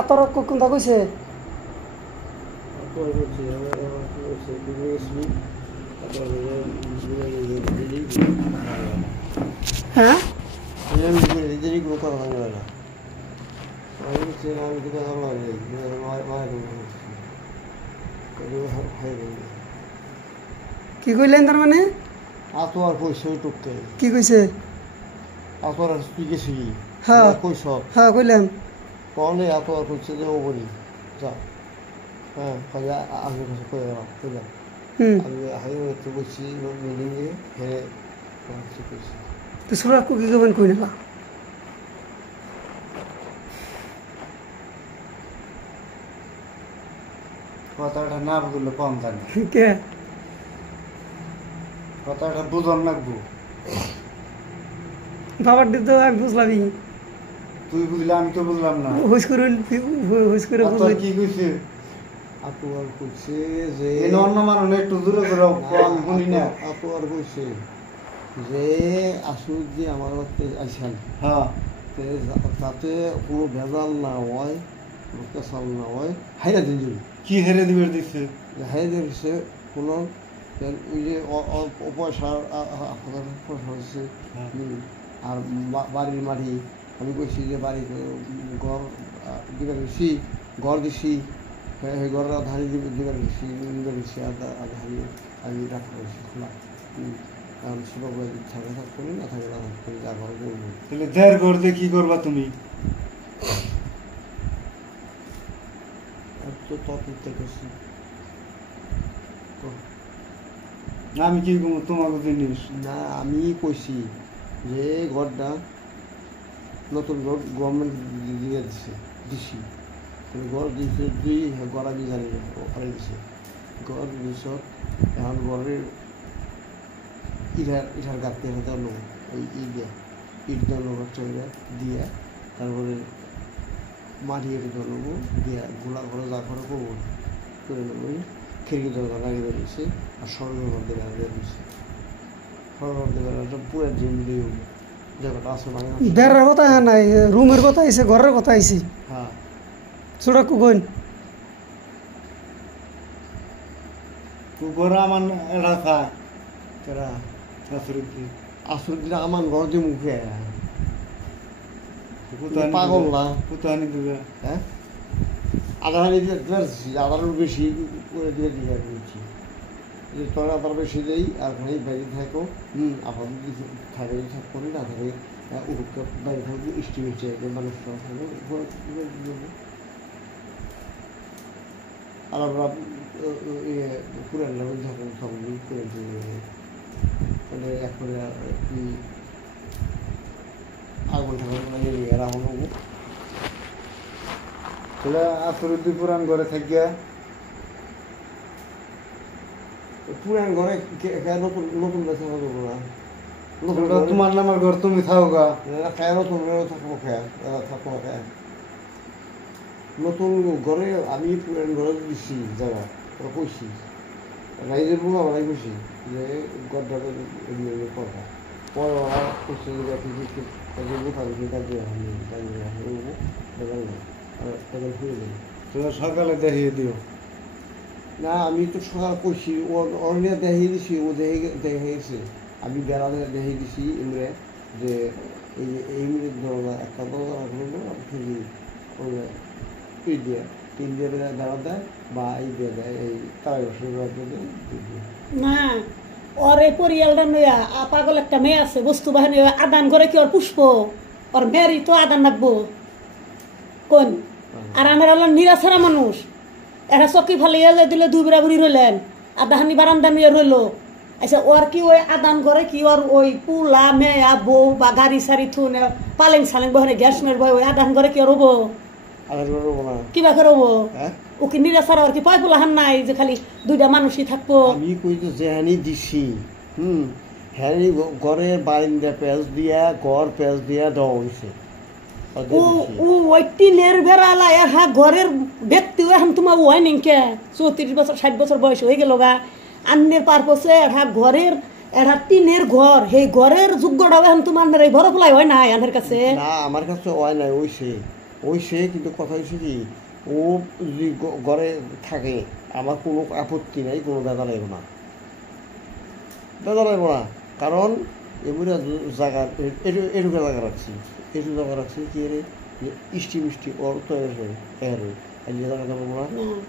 আতর কোনটা কইছে হ্যাঁ কি কইলেন তার মানে আতোয়ার কইছে টুকতে কি কইছে আতোয়ার তুই গেছিলি হ্যাঁ কইছ হ্যাঁ কইলাম কনে আতোয়ার কইছে যে ও বলি যা হ্যাঁ কাজে আমি কাছে কইলাম আমি হাইওয়ে তো বসি মিলিংয়ে হ্যাঁ কইছি তো সুরা কি গবেন কই না কথাটা না বুঝলে কম জানি কে কথাটা বুঝন লাগবো বাবার দিক তো আমি বুঝলামই তুই বুঝলে আমি তো বুঝলাম না হুস করে বুঝলি কি কইছে আতোয়ার কইছে যে অন্য মানুষ একটু দূরে করে কম শুনি না আতোয়ার কইছে যে আসুক যে আমার আইসান হ্যাঁ তাতে কোনো ভেজাল না হয় লোকেশাল না হয় হাইরা দিন যাবি কি হেরে দিবে দিচ্ছে হাইরা দিচ্ছে কোনো ওই যে পয়সা পয়সা হচ্ছে আর বাড়ির মাটি আমি কইছি যে বাড়ি ঘর দিবার দিছি ঘর দিছি সেই ঘরের আধারি দিবার দিছি দিছি আধারি আমি রাখা হয়েছি খোলা কারণ সব থাকে থাকতো না থাকে না থাকতো যা ঘর করবো তাহলে দেড় ঘর দিয়ে কী করবা তুমি তো তত্ত্ব করছি আমি কি তোমাকে জিনিস না আমি কইছি যে ঘরটা নতুন ঘর গভর্নমেন্ট দিয়ে দিছি ঘর দিয়েছে দুই ঘর আমি জানি না ওখানে দিছে ঘর দিয়েছ এখন ঘরের ইটার গাঁথতে হতে হলো ওই ইট দেওয়া ঘরটা দিয়ে তারপরে মাটি এটি নেবো দিয়ে গোলা ঘরে যা করে করবো করে নেবো খিড়কি দরকার লাগিয়ে বেরিয়েছে আর সরকার মধ্যে লাগিয়ে দিচ্ছে সরকার মধ্যে বেড়াটা পুরো জিম দিয়ে জায়গাটা আসে মানে বেড়ার কথা নাই রুমের কথা আইছে ঘরের কথা আইছে হ্যাঁ ছোটা কুকন কুকুর আমার এলাকা কেরা আসরুদ্দিন আমার ঘর দিয়ে মুখে পাগল না কোথায় দিবে হ্যাঁ আধার আধারের বেশি করে দিয়ে দিয়ে দিচ্ছি যে তোরা আধার বেশি দেই আর ভাই বাইরে থাকো আপাতত কিছু থাকে থাকবো না থাকে উড়ুকে বাইরে থাকবো স্টিম হচ্ছে মানুষ আর আমরা পুরান লেভেল থাকুন সবগুলি করে দিয়ে মানে এখন কি আগুন ঠাকুর এরা হলো তাহলে আসরুদ্দি পুরান ঘরে থাকিয়া পুরান ঘরে নতুন নতুন বেছে করবো না তোমার নামের ঘর তুমি থাকো গা খায় নতুন ঘরে থাকবো খায় থাকবো খায় নতুন ঘরে আমি পুরান ঘরে দিচ্ছি জায়গা ওরা কইছি রাইজের বুক আমরা কইছি যে ঘরটাকে কথা পরে ওরা কইছে যে বুকাবি কাজে তোমরা সকালে দেখিয়ে দিও না আমি তো সকাল কইছি ওর নিয়ে দেখিয়ে দিছি ও দেখিয়েছে আমি বেড়াতে দেখিয়ে দিছি এমরে যে এই মিনিট ধরো একটা তুই দিয়ে 3 দিয়ে বেড়া দেয় বা এই দিয়ে দেয় এই তারাই না ওর এই পরিয়ালটা নয়া পাগল একটা মেয়ে আছে বস্তু বাহিনী আদান করে কি ওর পুষ্প ওর মেয়েরই তো আদান রাখবো কোন আর আমার হলো নিরাছাড়া মানুষ একটা চকি ফালিয়ে দিলে দুই বেড়া বুড়ি রইলেন আর দাহানি বারান্দা নিয়ে রইলো আচ্ছা ওর কি ওই আদান করে কি ওর ওই পুলা মেয়া বউ বা গাড়ি সারি থুন পালেং সালেং বহরে গ্যাস মেরব ওই আদান করে কি ওর হবো কিবা করে হবো ও কি নিরাছাড়া ওর কি পয় পোলা হান নাই যে খালি দুইটা মানুষই থাকবো আমি কই তো যেহানি দিছি হ্যানি ঘরের বারিন্দা পেঁচ দিয়া ঘর পেঁচ দিয়া দেওয়া হয়েছে ওই টিনের বেড়ালা হ্যাঁ ঘরের ব্যক্তি এখন তোমার হয় নিকে 34 বছর 60 বছর বয়স হয়ে গেল গা আন্নের পারপসে হ্যাঁ ঘরের এটা টিনের ঘর সেই ঘরের যোগ্যটাও এখন তোমার এই বড় পোলাই হয় না আমার কাছে না আমার কাছে হয় নাই ওই সে কিন্তু কথা হচ্ছে কি ও যদি ঘরে থাকে আমার কোনো আপত্তি নাই কোনো দাদা লাগবে না কারণ এমনি জায়গা এটুকু জায়গা রাখছি কি রে ইষ্টি মিষ্টি ওর তো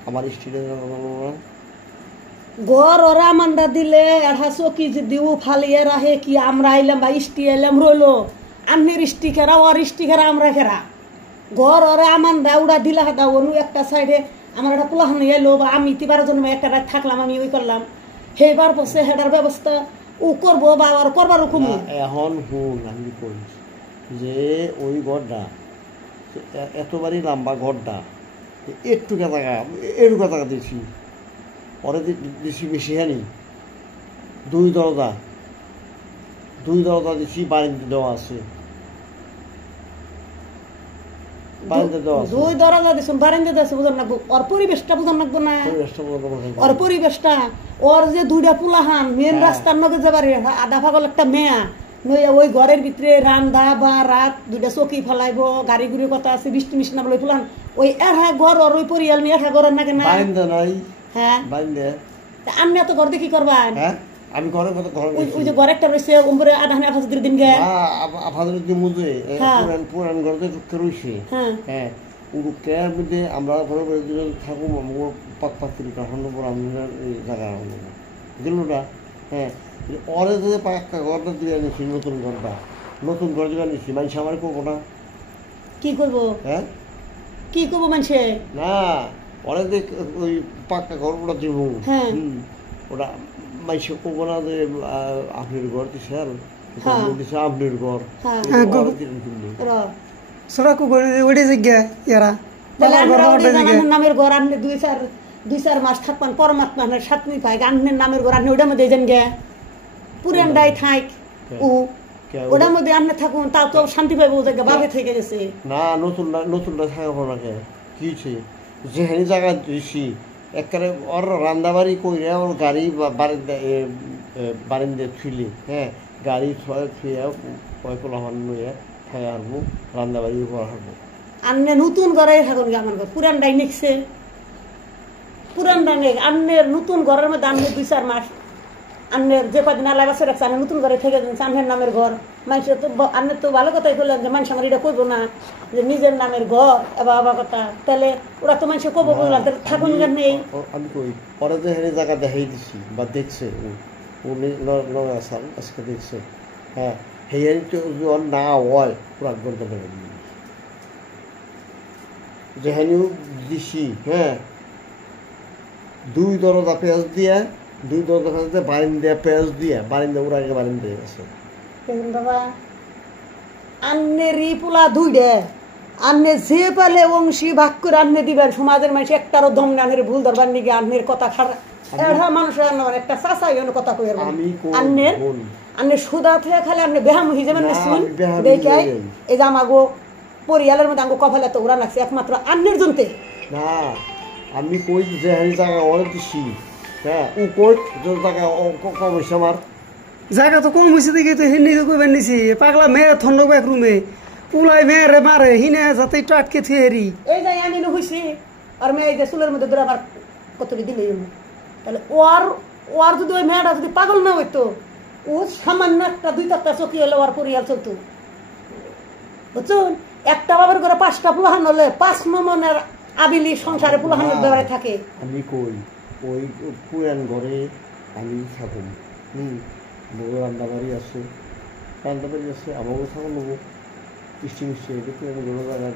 আমার স্টিলে ঘর ওরা মান্ডা দিলে এটা চকি দিও ফালিয়ে রাহে কি আমরা আইলাম বা ইষ্টি আইলাম রইলো আন্নের ইষ্টি খেরা ওর ইষ্টি খেরা আমরা খেরা ঘর ওরা আমান্ডা উড়া দিলা হাতা অনু একটা সাইডে আমার একটা পোলাহান এলো বা আমি 12 জন একটা রাত থাকলাম আমি ওই করলাম সেইবার বসে হেডার ব্যবস্থা ও করবো বা আর করবার হুকুম এখন হুন আমি কই যে ওই ঘরটা এতবারই লম্বা ঘরটা একটু টাকা দিয়েছি পরে দিছি বেশি হানি দুই দরজা দিছি বাড়িতে দেওয়া আছে দুই দরজা দিছুন বারান্দা দিছে বুঝন লাগবো ওর পরিবেশটা বুঝন লাগবো না ওর পরিবেশটা ওর যে দুইটা পুলাহান মেন রাস্তার নগে যাবার আধা পাগল একটা মেয়া নইয়া ওই ঘরের ভিতরে রান্দা বা রাত দুইটা চকি ফেলাইবো গাড়ি গুড়ি কথা আছে বৃষ্টি মিষ্টি নামলে পুলাহান ওই এড়া ঘর ওর ওই পরিয়াল নিয়ে এড়া ঘরের নাকি না হ্যাঁ আমি এত ঘর দেখি করবা আমি ঘরের কথা ওই যে ঘর একটা রয়েছে উমরে আধানে আফাজদের দিন গে আফাজদের দিন মুজে পুরান ঘরতে ঢুকে রয়েছে হ্যাঁ উড়ুকের মধ্যে আমরা ঘরে থাকবো পাক পাত্রি কাঠার উপর আমরা এই জায়গা গেল না হ্যাঁ ওরে যদি পাক্কা ঘরটা দিয়ে নিচ্ছি নতুন ঘর দিয়ে নিচ্ছি মানুষ আমার করবো না কি করবো হ্যাঁ কি করবো মানুষে না ওরে যে ওই পাক্কা ঘর ওটা দিব ওটা মানুষে করবো না যে আপনার ঘর দিছে আর আপনার ঘর সড়ক ওড়ে জিজ্ঞা ইয়ারা নামের ঘর আনলে দুই চার মাস থাকবেন পরমাত্মা সাতনি পাই আন্নের নামের ঘর আনলে ওটার মধ্যে যেন গে পুরানটাই থাক ওটার মধ্যে আপনি থাকুন তাও তো শান্তি পাইব বাপে থেকে গেছে না নতুনটা থাকবো না কি যেখানে জায়গা দিছি একবারে ওর রান্দাবাড়ি করে ওর গাড়ি বারিন্দে থুইলি হ্যাঁ গাড়ি থুয়ে কয়কলাহান নইয়া খাই হারবো রান্দাবাড়ি করা হারবো আন্নে নতুন ঘরে থাকুন আমার ঘর পুরানটাই নিচ্ছে পুরানটা নেই আন্নের নতুন ঘরের মধ্যে আন্নের 2-4 মাস আন্নের যে কদিন আল্লাহ বাসে রাখছে আন্নের নতুন ঘরে থেকে যাচ্ছে আন্নের নামের ঘর মানুষের তো আন্নের তো ভালো কথাই বললেন যে মানুষ আমার এটা করবো না যে নিজের নামের ঘর এবার আবার কথা তাহলে ওরা তো মানুষের কবো বললাম থাকুন নেই আমি কই পরে যে হেরে জায়গা দেখাই দিছি বা দেখছে আজকে দেখছে হ্যাঁ হেয়ারি তো না হয় পুরা ঘন্টা দেবে যেখানেও দিছি হ্যাঁ দুই দরজা পেঁয়াজ দিয়ে বারিন্দা পেঁয়াজ দিয়ে বারিন্দা ওরা আগে বারিন্দা আছে বাবা আন্নেরই পোলা দুইটা আন্নে যে পালে অংশী ভাগ করে আন্নে দিবেন সমাজের মানুষ একটারও দম আনের ভুল ধরবার নিগে আন্নের কথা খারাপ মানুষের একটা চাষাই কথা কই আন্নের সুদা থেকে খালি আন্নে বেহামুহি যাবেন দেখাই এই যে আমাগো পরিয়ালের মধ্যে আঙ্গো কপালে তো ওরা লাগছে একমাত্র আন্নের জনতে না আমি কই যে জায়গা অনেক দিছি হ্যাঁ ও কই জায়গা কম হয়েছে আমার জায়গা তো কম হয়েছে দেখে তো হিন্দি কইবার নিছি পাগলা মেয়ে থন্ডক এক রুমে পুলাই মেয়ে রে মারে হিনে যাতে একটু আটকে থুয়ে হেরি এই যাই আমি হইছি আর মেয়ে যে চুলের মধ্যে ধরে আবার কতটি দিলে তাহলে ওর যদি ওই মেয়েটা যদি পাগল না হইতো ও সামান্য একটা 2-4টা চকি হলে ওর পরিয়াল চলতো বুঝছুন একটা বাবার করে 5টা পুলাহান হলে 5 মনের আবিলি সংসারে পুলাহানের ব্যাপারে থাকে আমি কই ওই পুরান ঘরে আমি থাকুন বউ রান্দাবাড়ি আছে আমাকেও থাকা নেবো মিষ্টি এটা পুরান ঘরে জায়গার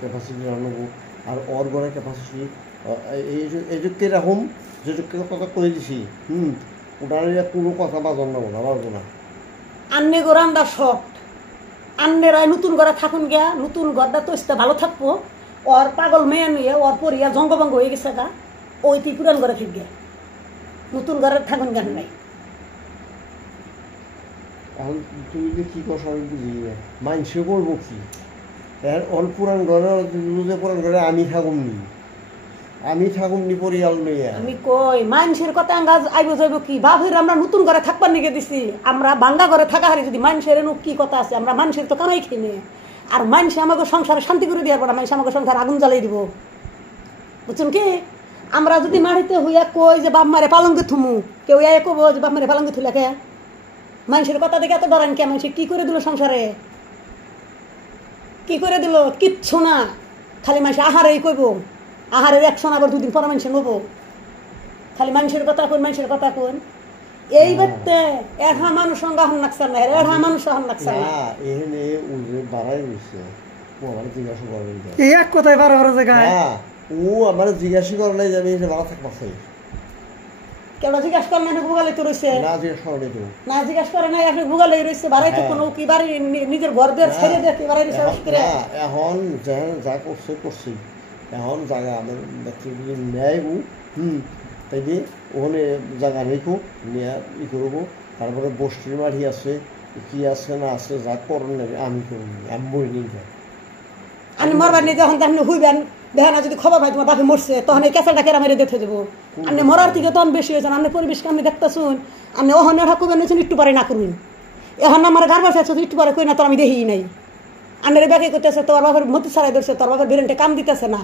ক্যাপাসিটি রান্নাবো আর ওর ঘরের ক্যাপাসিটি এই যে কিরকম যেটুকু কথা কয়ে দিছি ওটার কোনো কথা বাজন না বাজবো না আন্নে গোরান্দা শর্ট আন্নেরা নতুন ঘরে থাকুন গিয়া নতুন ঘরটা তো ভালো থাকবো ওর পাগল মেয়ে নিয়ে ওর পরিয়ার জঙ্গভঙ্গ হয়ে গেছে গা ওই তুই পুরান ঘরে ঠিক গিয়া নতুন ঘরে থাকুন গান নাই এখন তুই যে কি কথা আমি বুঝি মাইনসে করবো কি ওর পুরান ঘরে পুরান ঘরে আমি থাকুন নি আমি থাকুন নি পরিয়াল লইয়া আমি কই মানুষের কথা আঙ্গাজ আইব যাইব কি বাপের আমরা নতুন ঘরে থাকবার নিকে দিছি আমরা বাঙ্গা ঘরে থাকা হারি যদি মানুষের এনু কি কথা আছে আমরা মানুষের তো কামাই খাই নে আর মানুষ আমাকে সংসারে শান্তি করে দেওয়ার পর মানুষ আমাকে সংসার আগুন জ্বালিয়ে দিব বুঝছেন কি আমরা যদি মাটিতে হইয়া কই যে বাপ মারে পালঙ্কে থুমু কেউ এ কব যে বাপ মারে পালঙ্কে থুলে কে মানুষের কথা দেখে এত ডরান কে মানুষ কি করে দিল সংসারে কি করে দিল কিচ্ছু না খালি মানুষ আহারেই কইব আহারের 100 আবার 2 দিন পর মানুষের নেবো খালি মানুষের কথা কোন মানুষের কথা কোন এই বাতে এড়া মানুষ সঙ্গে হন নাকসার না এড়া মানুষ হন নাকসার না এখানে উজে বাড়াই হইছে ও আমার জিজ্ঞাসা করে এই এক কথায় বারো বারো জায়গায় ও আমার জিজ্ঞাসা করে নাই যে আমি এখানে ভালো থাকবো কেন জিজ্ঞাসা করে না গুগলে তো রয়েছে না জিজ্ঞাসা করে তো না জিজ্ঞাসা করে না আপনি গুগলে রয়েছে বাড়াই তো কোনো কি বাড়ি নিজের ঘর দিয়ে ছেড়ে দিয়ে কি বাড়াই সাহস করে এখন যা করছে করছি এখন জায়গা আমার ব্যক্তিগুলি নেয় তাই দিয়ে ওখানে জায়গা রেখো নিয়ে ই করবো তারপরে বস্তির মাটি আছে কি আছে না আছে যা করেন নেবে আমি করুন আমি বই নিয়ে আমি মরবার নিয়ে যখন আপনি হইবেন দেখেন না যদি খবর পাই তোমার বাপে মরছে তখন এই ক্যাসেলটাকে আমি দেখে দেবো আপনি মরার থেকে তখন বেশি হয়েছেন আপনি পরিবেশকে আমি দেখতেছুন আপনি ওখানে ঠাকুর নিয়েছেন একটু পরে না করুন এখন আমার গার বাসা আছে একটু পরে কই না তো আমি দেখি নাই আন্নের ব্যাগে করতেছে তোর বাপের মতি ছাড়াই ধরছে তোর বাপের বেরেন্টে কাম দিতেছে না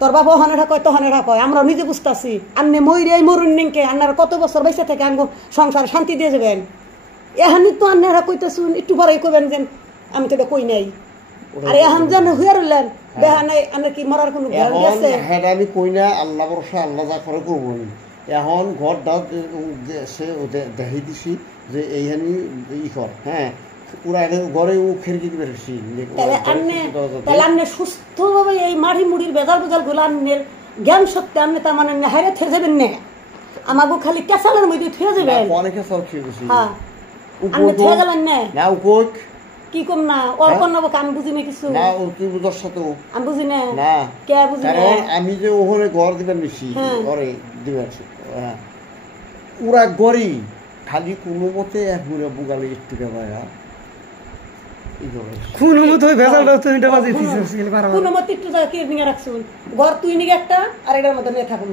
তোর বাবা ওখানে ঠাকয় তখন ঠাকয় আমরা নিজে বুঝতেছি আপনি ময়ূরে মরুন নিকে আপনার কত বছর বেঁচে থেকে আনবো সংসার শান্তি দিয়ে যাবেন এখানে তো আন্নারা কইতেছুন একটু পরে কইবেন যে আমি তো এটা কই নাই আর এখন যেন হইয়া রইলেন দেখা নাই আন্নার কি মরার কোনো গ্যারান্টি আছে হ্যাঁ আমি কই না আল্লাহ ভরসা আল্লাহ যা করে করবো এখন ঘর দাও সে দেখাই দিছি যে এইখানে ই কর হ্যাঁ পুরা ঘরে ও খেরকি দিবে তাহলে আপনি সুস্থভাবে এই মাড়ি মুড়ির বেজাল বেজাল গুলো আন্নের জ্ঞান সত্যি আপনি তার মানে হাইরে থেয়ে যাবেন না আমাকে খালি ক্যাসালের মধ্যে থেয়ে যাবেন অনেক ক্যাসাল খেয়ে গেছি হ্যাঁ আপনি থেয়ে গেলেন না না উকোক কি কম না ওর কোন নবকে আমি বুঝি না কিছু না ও তুই বুঝার সাথে আমি বুঝি না না কে বুঝি না কারণ আমি যে ওখানে ঘর দিবেন বেশি ঘরে দিবেন হ্যাঁ পুরা গড়ি খালি কোনো মতে এক মুড়ে বুগালে একটু কেবায়া কোনো মতো ভেজালটা তুই এটা বাজে কোনো মতে একটু কি নিয়ে রাখছুন ঘর তুই নিয়ে একটা আর এটার মধ্যে নিয়ে থাকুন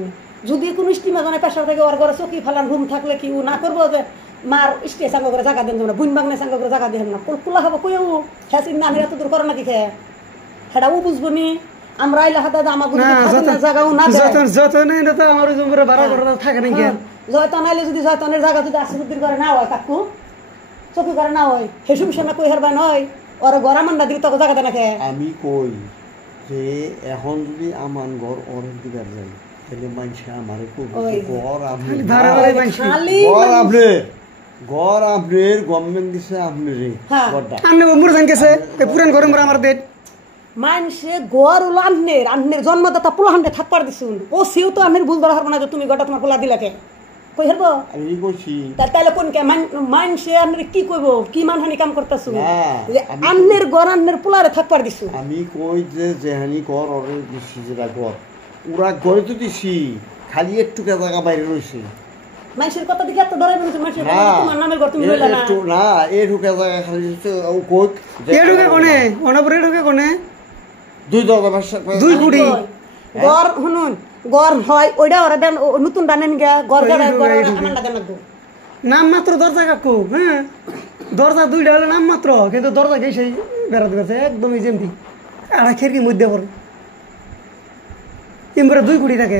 যদি কোনো স্টিমা জানে পেশার থেকে ওর ঘরে চকি ফেলার রুম থাকলে কি ও না করবো যে মার স্টেজ সাঙ্গ করে জায়গা দেন না বুন বাগনে সাঙ্গ করে জায়গা দেন না কুলা খাবো কই ও হ্যাঁ না এত দূর করো নাকি খেয়ে সেটা ও বুঝবো নি আমরা আইলা হাতে আমাকে জায়গাও না যতনে এটা তো আমার জমির ভাড়া করে থাকে নাকি জয়তন আইলে যদি জয়তনের জায়গা যদি আশীর্বাদ করে না হয় কাকু চকি করে না হয় হেসুম সেনা কই হারবা নয় ওর গড়া মান্না দিলে তোকে জায়গা দেনা খেয়ে আমি কই যে এখন যদি আমার ঘর অনেক দিবার যাই তাহলে মানুষ আমার ঘর আপনি ঘর আপনার গভর্নমেন্ট দিছে আপনি রে আপনি উমর জান গেছে পুরান ঘর উমর আমার দেন মানুষে ঘর হলো আন্নের জন্মদাতা পোলা হান্ডে থাকবার দিছুন ও সেও তো আন্নের ভুল ধরা হারবো না যে তুমি গোটা তোমার পোলা দিলাকে কই হারবো আমি কইছি তাহলে কোন কে মানুষে আন্নের কি কইব কি মানহানি কাম করতেছুন যে আন্নের ঘর আন্নের পোলারে থাকবার দিছু আমি কই যে যেহানি ঘর ওরে দিছি যেটা ঘর ওরা ঘরে তো দিছি খালি একটু জায়গা বাইরে রয়েছে মানুষের কথা দেখে এত ডরাই বলছে মানুষের তোমার নামের ঘর তুমি হইলা না না এই ঢুকে জায়গা খালি ও কোক এই ঢুকে কোনে ওনাপরে ঢুকে কোনে দুই দরজা ভাষা দুই কুড়ি ঘর শুনুন ঘর হয় ওইটা ওরা দেন নতুন বানেন গিয়া ঘর আমার না দেন নাম মাত্র দরজা কাকু হ্যাঁ দরজা দুইটা হলে নাম মাত্র কিন্তু দরজা গেছে বেড়াতে গেছে একদম যেমনি আড়া খেরকি মধ্যে পড়ে এমরা দুই কুড়ি থাকে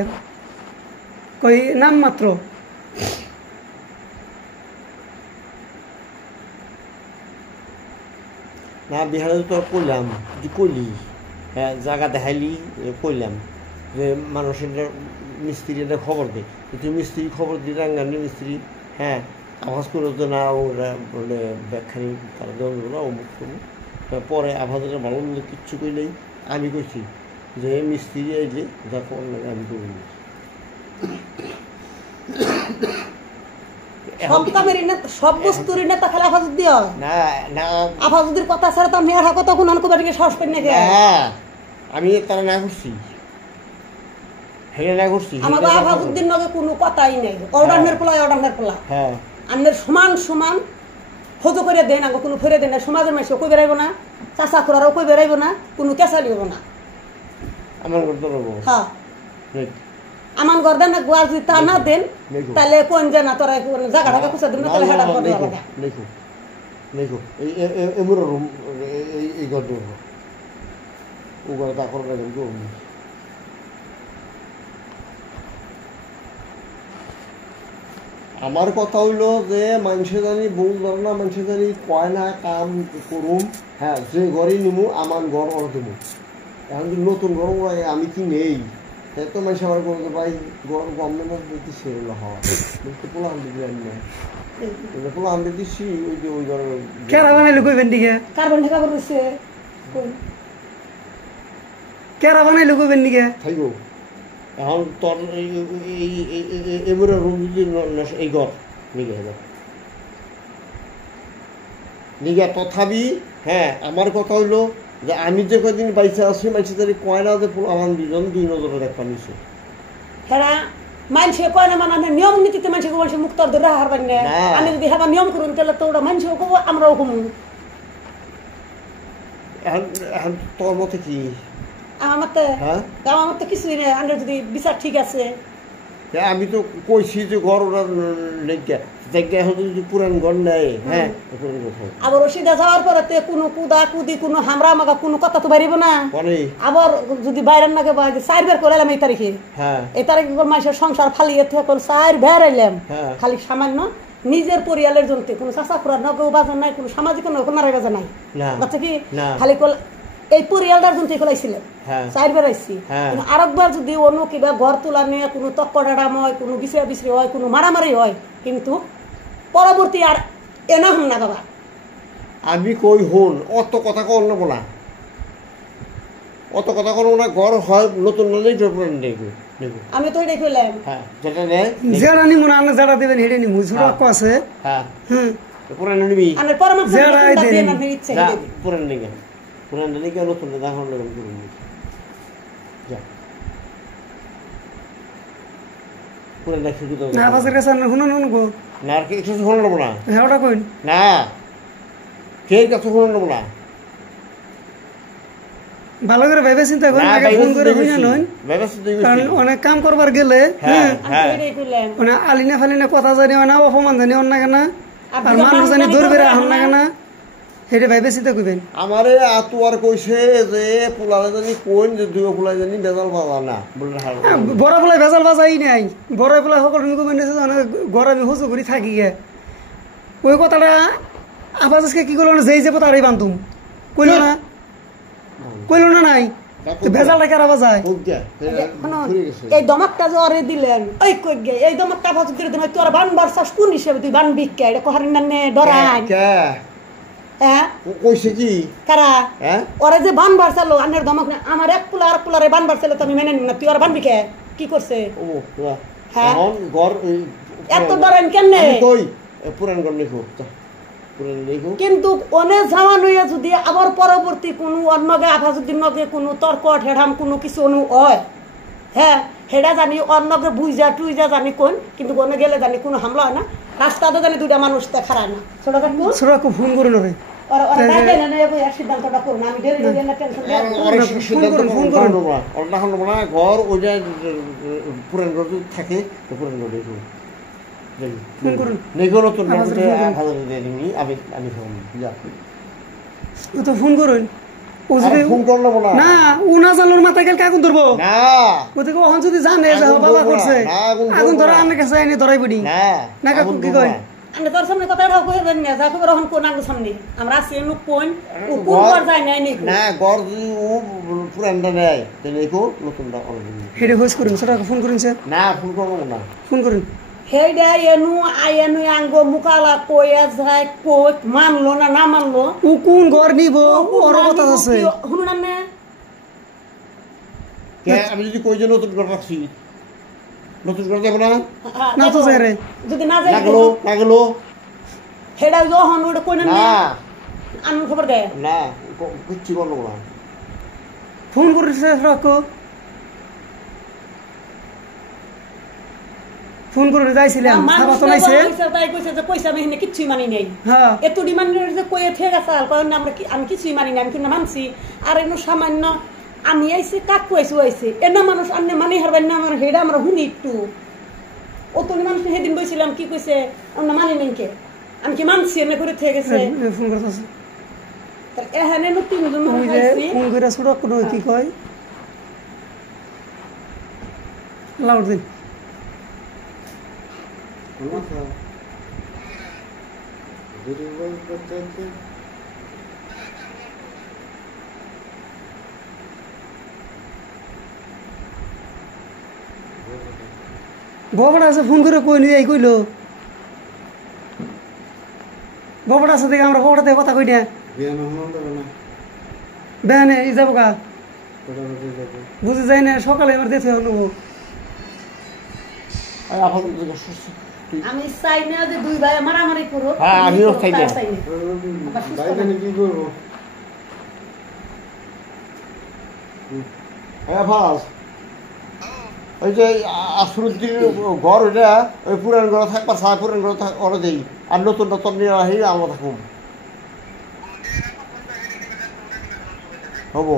কই নাম মাত্র না বিহারে তো কইলাম যে কইলি হ্যাঁ জায়গা দেখাইলি কইলাম যে মানুষের মিস্ত্রিটা খবর দে তুই মিস্ত্রি খবর দিয়ে রাঙ্গানি মিস্ত্রি হ্যাঁ আভাস করে তো না ওরা বলে ব্যাখ্যানি তারা দেওয়া না অমুক তমুক পরে আভাসটা ভালো মন্দ কিচ্ছু কইলেই আমি কইছি যে মিস্ত্রি আইলে যা কর লাগে আমি করি সব বস্তুর নেতা খেলা আফাজুদ দিও না না আফাজুদের কথা ছাড়া তো মেয়ের কথা কোন আনকো বাড়িকে সাহস পেন নাকি আমি তারা না করছি হেলে না করছি আমার আফাজুদ্দিন নগে কোনো কথাই নাই অর্ডারনের পোলা হ্যাঁ আন্নের সমান সমান হজু করে দেন আগে কোনো ফেরে দেন না সমাজের মানুষ কই বেরাইব না চাচা খুড়ারাও কই বেরাইব না কোনো কেঁচা লিব না আমার করতে পারবো হ্যাঁ আমার ঘর দেন না গোয়া যদি তা না দেন তাহলে কোন জানা তোরা জায়গা টাকা খুঁজে দেন না তাহলে হেডার করে দেওয়া লাগে লেখো লেখো এই মুরো রুম এই ঘর দেব ও ঘরে তা করে দেন গো আমার কথা হইলো যে মানুষে জানি বউ ধর না মানুষে জানি কয় না কাম করুম হ্যাঁ যে ঘরই নিমু আমার ঘর ওর দেবো এখন যদি নতুন ঘর আমি কি নেই তাই তো মানুষ আমার বলতে ভাই ঘর গভর্নমেন্ট দিতে সেগুলো হওয়া পোলা আনতে দিলাম না পোলা আনতে দিচ্ছি ওই যে ওই ঘর কেরা বানাইলো কইবেন দিকে কার্বন ঢাকা করছে কেরা বানাইলো কইবেন দিকে থাকবো এখন তোর এবারে রুম যদি এই ঘর নিগে যাবে নিগে তথাপি হ্যাঁ আমার কথা হইলো যে আমি যে কদিন বাইসে আসি মানুষের তাদের কয়না যে আমার দুজন 2 নজরে দেখা নিছে হেরা মানুষে কয় না মানে নিয়ম নীতিতে মানুষকে বলছে মুক্ত ধরে হারবেন না আমি যদি হেবা নিয়ম করুন তাহলে তো ওটা মানুষও কব আমরাও কমু এখন তোর মতে কি আমার মতে কিছুই নেই আমরা যদি বিচার ঠিক আছে আমি তো কইছি যে ঘর ওরা জায়গা এখন যদি পুরান ঘর নেয় হ্যাঁ আবার রশিদা যাওয়ার পরে কোনো কুদা কুদি কোনো হামরা আমাকে কোনো কথা তো বাড়িব না আবার যদি বাইরের নাকে 4 বের করে এলাম এই তারিখে এই তারিখে মানুষের সংসার ফালিয়ে থেকে 4 বের এলাম খালি সামান্য নিজের পরিয়ালের জন্য কোনো চাষা খুড়ার নগেও বাজার নাই কোনো সামাজিক কোনো বাজার নাই বাচ্চা কি খালি এই পরিয়ালটার জন্য খোলাইছিলেন 4 বার আইসি আরেকবার যদি অন্য কিবা ঘর তোলা নিয়ে কোনো তক্কডাডাম হয় কোনো বিছড়া বিছড়ি হয় কোনো মারামারি হয় কিন্তু পরবর্তী আর এনা হন না বাবা আমি কই হন অত কথা কল নেব না অত কথা করবো না ঘর হয় নতুন নলেই দেখবো আমি তো এটাই কইলাম যেটা নেয় যারা নিমু না আপনি যারা দেবেন হেডে নিমু ছোট আছে পুরানো নিবি আমি পরামর্শ দেন না ইচ্ছে পুরানো নিগে পুরানো নিগে নতুন দেখা হলো যা পুরানো দেখি তো না বাজার কাছে না শুনুন গো না আর কিছু শুনুন না হ্যাঁ ওটা কইন না কে কাছে শুনুন না ভালো করে ভেবে চিন্তা করেন আগে ফোন করে হইনা নয় কারণ অনেক কাম করবার গেলে হ্যাঁ মানে আলিনা ফালিনা কথা জানি না অপমান জানি অন্য কেনা আর মানুষ জানি দৌড় বেড়া হন না কেনা সেটা ভেবে চিন্তা করবেন আমারে আতুয়ার কইছে যে পোলারে জানি কোন যে দুই পোলা জানি বেজাল বাজা না বড় পোলায় বেজাল বাজাই নাই বড় পোলা সকল ঘরে আমি হুজু করি থাকি গে ওই কথাটা আবার আজকে কি করলো না যেই যে তারই বান্ধুম কইল না কইল না নাই ভেজালটা কেরা বাজায় এই দমকটা যে ওরে দিলেন ওই কই গে এই দমকটা বাজু করে দেন তোর বানবার চাষ কোন হিসেবে তুই বানবি কে এটা কহারিন না ডরাই হ্যাঁ কইছে কি কারা ওরে যে বানবার চালো আনের দমক না আমার এক পোলা আর পোলারে বানবার চালো তো আমি মেনে নিব না তুই আর বানবি কে কি করছে ও হ্যাঁ ঘর এত ডরেন কেন কই পুরান ঘর নিখো কিন্তু অনেক জামান হইয়া যদি আবার পরবর্তী কোনো অন্যগে আভা যদি নগে কোনো তর্ক ঠেড়াম কোনো কিছু অনু হয় হ্যাঁ হেডা জানি অন্যকে বুঝা টুইজা জানি কোন কিন্তু কোনো গেলে জানি কোনো হামলা হয় না রাস্তাতে জানি দুইটা মানুষ তা খারাপ না ছোটকে ফোন করে নেবে সিদ্ধান্তটা করুন আমি ফোন করুন ঘর ওই যে পুরান ঘর থাকে পুরান ঘর ফোন করুন ফোন করুন না উনা জানলোর মাথা গেল কাকুন ধরবো ওদিকে ওখান যদি জানে বাবা করছে আগুন ধরা আমার কাছে এনে ধরাই পড়ি না কাকু কি কয় আমি তোর সামনে কথা কইবেন না যা খবর এখন কোন আঙ্গুর সামনে আমরা আছি এনু কোন ও কোন ঘর যায় নাই নি না ঘর ও পুরানটা নাই তাহলে কো নতুনটা অলরেডি হেডে হোস করুন সেটা ফোন করুন স্যার না ফোন করব না ফোন করুন হেডা এনু আইনু আঙ্গো মুকালা কইয়া যায় কই মানলো না না মানলো ও কোন ঘর নিব ওর কথা আছে শুনুন না কে আমি যদি কই যে নতুন ঘর রাখছি নতুন ঘর যাব না না তো যায় রে যদি না যায় লাগলো হেডা যখন ওটা কই না আমি খবর দে না কিচ্ছু বলবো না ফোন করিস রাখো ফোন করে যাইছিলাম সাবা তো নাইছে তাই কইছে যে পয়সা আমি কিচ্ছুই মানি নাই হ্যাঁ এত ডিমান্ডের যে কইয়ে থেকে গেছাল কারণ আমরা আমি কিছুই মানি না আমি কিন্তু মানছি আর এনো সামান্য আমি আইছি কাকু আইছি এনা মানুষ আন্নে মানি হারবেন না আমার হেডা আমরা শুনি একটু ও তুমি মানুষ সেদিন বইছিলাম কি কইছে আমরা মানি নেনকে আমি কি মানছি এমনি করে থেকে গেছে ফোন করতেছে তাহলে এখানে নো তিনজন মানুষ আইছি ফোন করে সুরক কোনো কি কয় লাউড দিন বাবাটা আছে ফোন করে কই নিয়ে কইলো বাবাটা আছে দেখে আমরা বাবাটা কথা কই না বেহানে ই যাবো গা বুঝে যাই না সকালে এবার দেখতে হলো আমি চাই না যে দুই ভাই মারামারি করো হ্যাঁ আমিও চাই না কি করবো হ্যাঁ ভাস ওই যে আসরুদ্দিন ঘর ওইটা ওই পুরান ঘর থাকবার সারা পুরান ঘর ওরা দেই আর নতুন নতুন নিয়ে আহি আমরা থাকুন হবো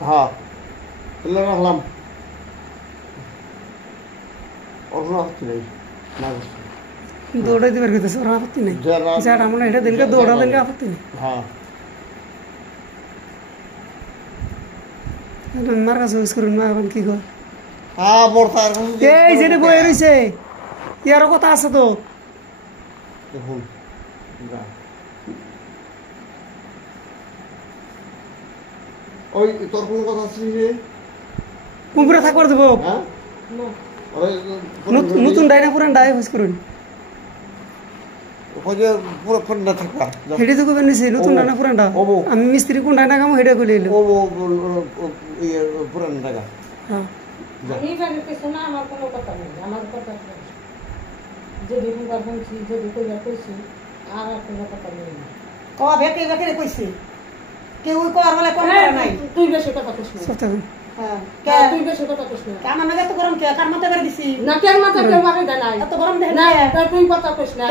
হ্যাঁ তাহলে রাখলাম ওর কোনো আপত্তি নেই না দৌড়াই দিবার গেছে ওর আপত্তি নেই যারা আমরা এটা দিনকে দৌড়া দিনকে আপত্তি নেই হ্যাঁ মার কাছে ইউজ করুন মা এখন কি কর হ্যাঁ বর্তা এই যেটা বয়ে রয়েছে ইয়ারও কথা আছে তো দেখুন ওই তোর কোন কথা আছে রে কুকুরে থাকবার দেবো হ্যাঁ নতুন ডাইনা পুরান ডাই ইউজ করুন ওই যে পুরো ফন্ডা থাকবা হেডে তো কবে নিছে নতুন ডাইনা পুরান ডা আমি মিস্ত্রি কোন ডাইনা কাম হেডে কইলে এলো ও পুরান টাকা হ্যাঁ আমি জানি কিছু না আমার কোনো কথা নেই আমার কথা যে দেখুন পারবেন যে দেখো কইছি আর কোনো কথা নেই কবা বেকে বেকে কইছি কেউ কর বলে কোন করে নাই তুই বেশি কথা কইছিস সব থাকুন হ্যাঁ কে তুই বেশি কথা কইছিস আমার নাকি এত গরম কে কার মাথা বের দিছি না কে মাথা কেউ বাকি দেয় নাই এত গরম দেয় না তুই কথা কইছ না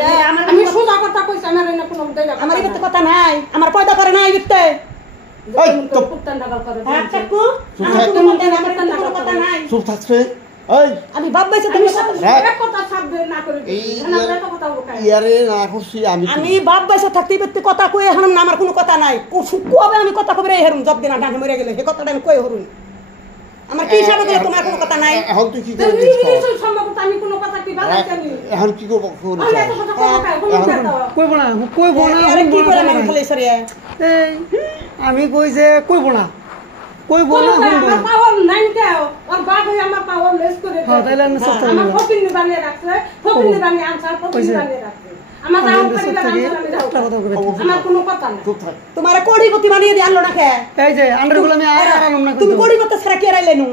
আমি সোজা কথা কইছ আমার না কোনো দেই না আমার এত কথা নাই আমার পয়দা করে নাই বিতে এই তো কুত্তান ডাবল করে হ্যাঁ চাকু আমার কোনো কথা নাই চুপ থাকছে এই আমি বাপ বাইছে তুমি এক কথা শব্দ না করে ইয়ারে না খুশি আমি বাপ বাইছে থাকতে ব্যক্তি কথা কই এখন আমার কোনো কথা নাই কবে আমি কথা কবে হেরুম জব দিনা ডাকে মরে গেলে হে কথাটা আমি কই হরুন আমার কি হিসাবে গেলে তোমার কোনো কথা নাই এখন তুই কি করছিস সম্ভবত আমি কোনো কথা কি বাজাইছি আমি এখন কি করব কইব না আরে কি করে আমি খালি সরিয়া এই আমি কই যে কইব না আমার পাওয়ার নাই কেও আর বাপ হই আমার পাওয়ার লেস করে হ্যাঁ তাইলে আমি সব আমার ফকির নিবানে রাখছে ফকির নিবানে আনসার ফকির নিবানে রাখছে আমার দাও করি না আমি যাও আমার কোনো কথা নাই তোমারে কোড়িপতি বানিয়ে দি আনলো না কে এই যে আন্ডারগুলো আমি আরাম না তুমি কোড়িপতি ছাড়া কি রাইলেনু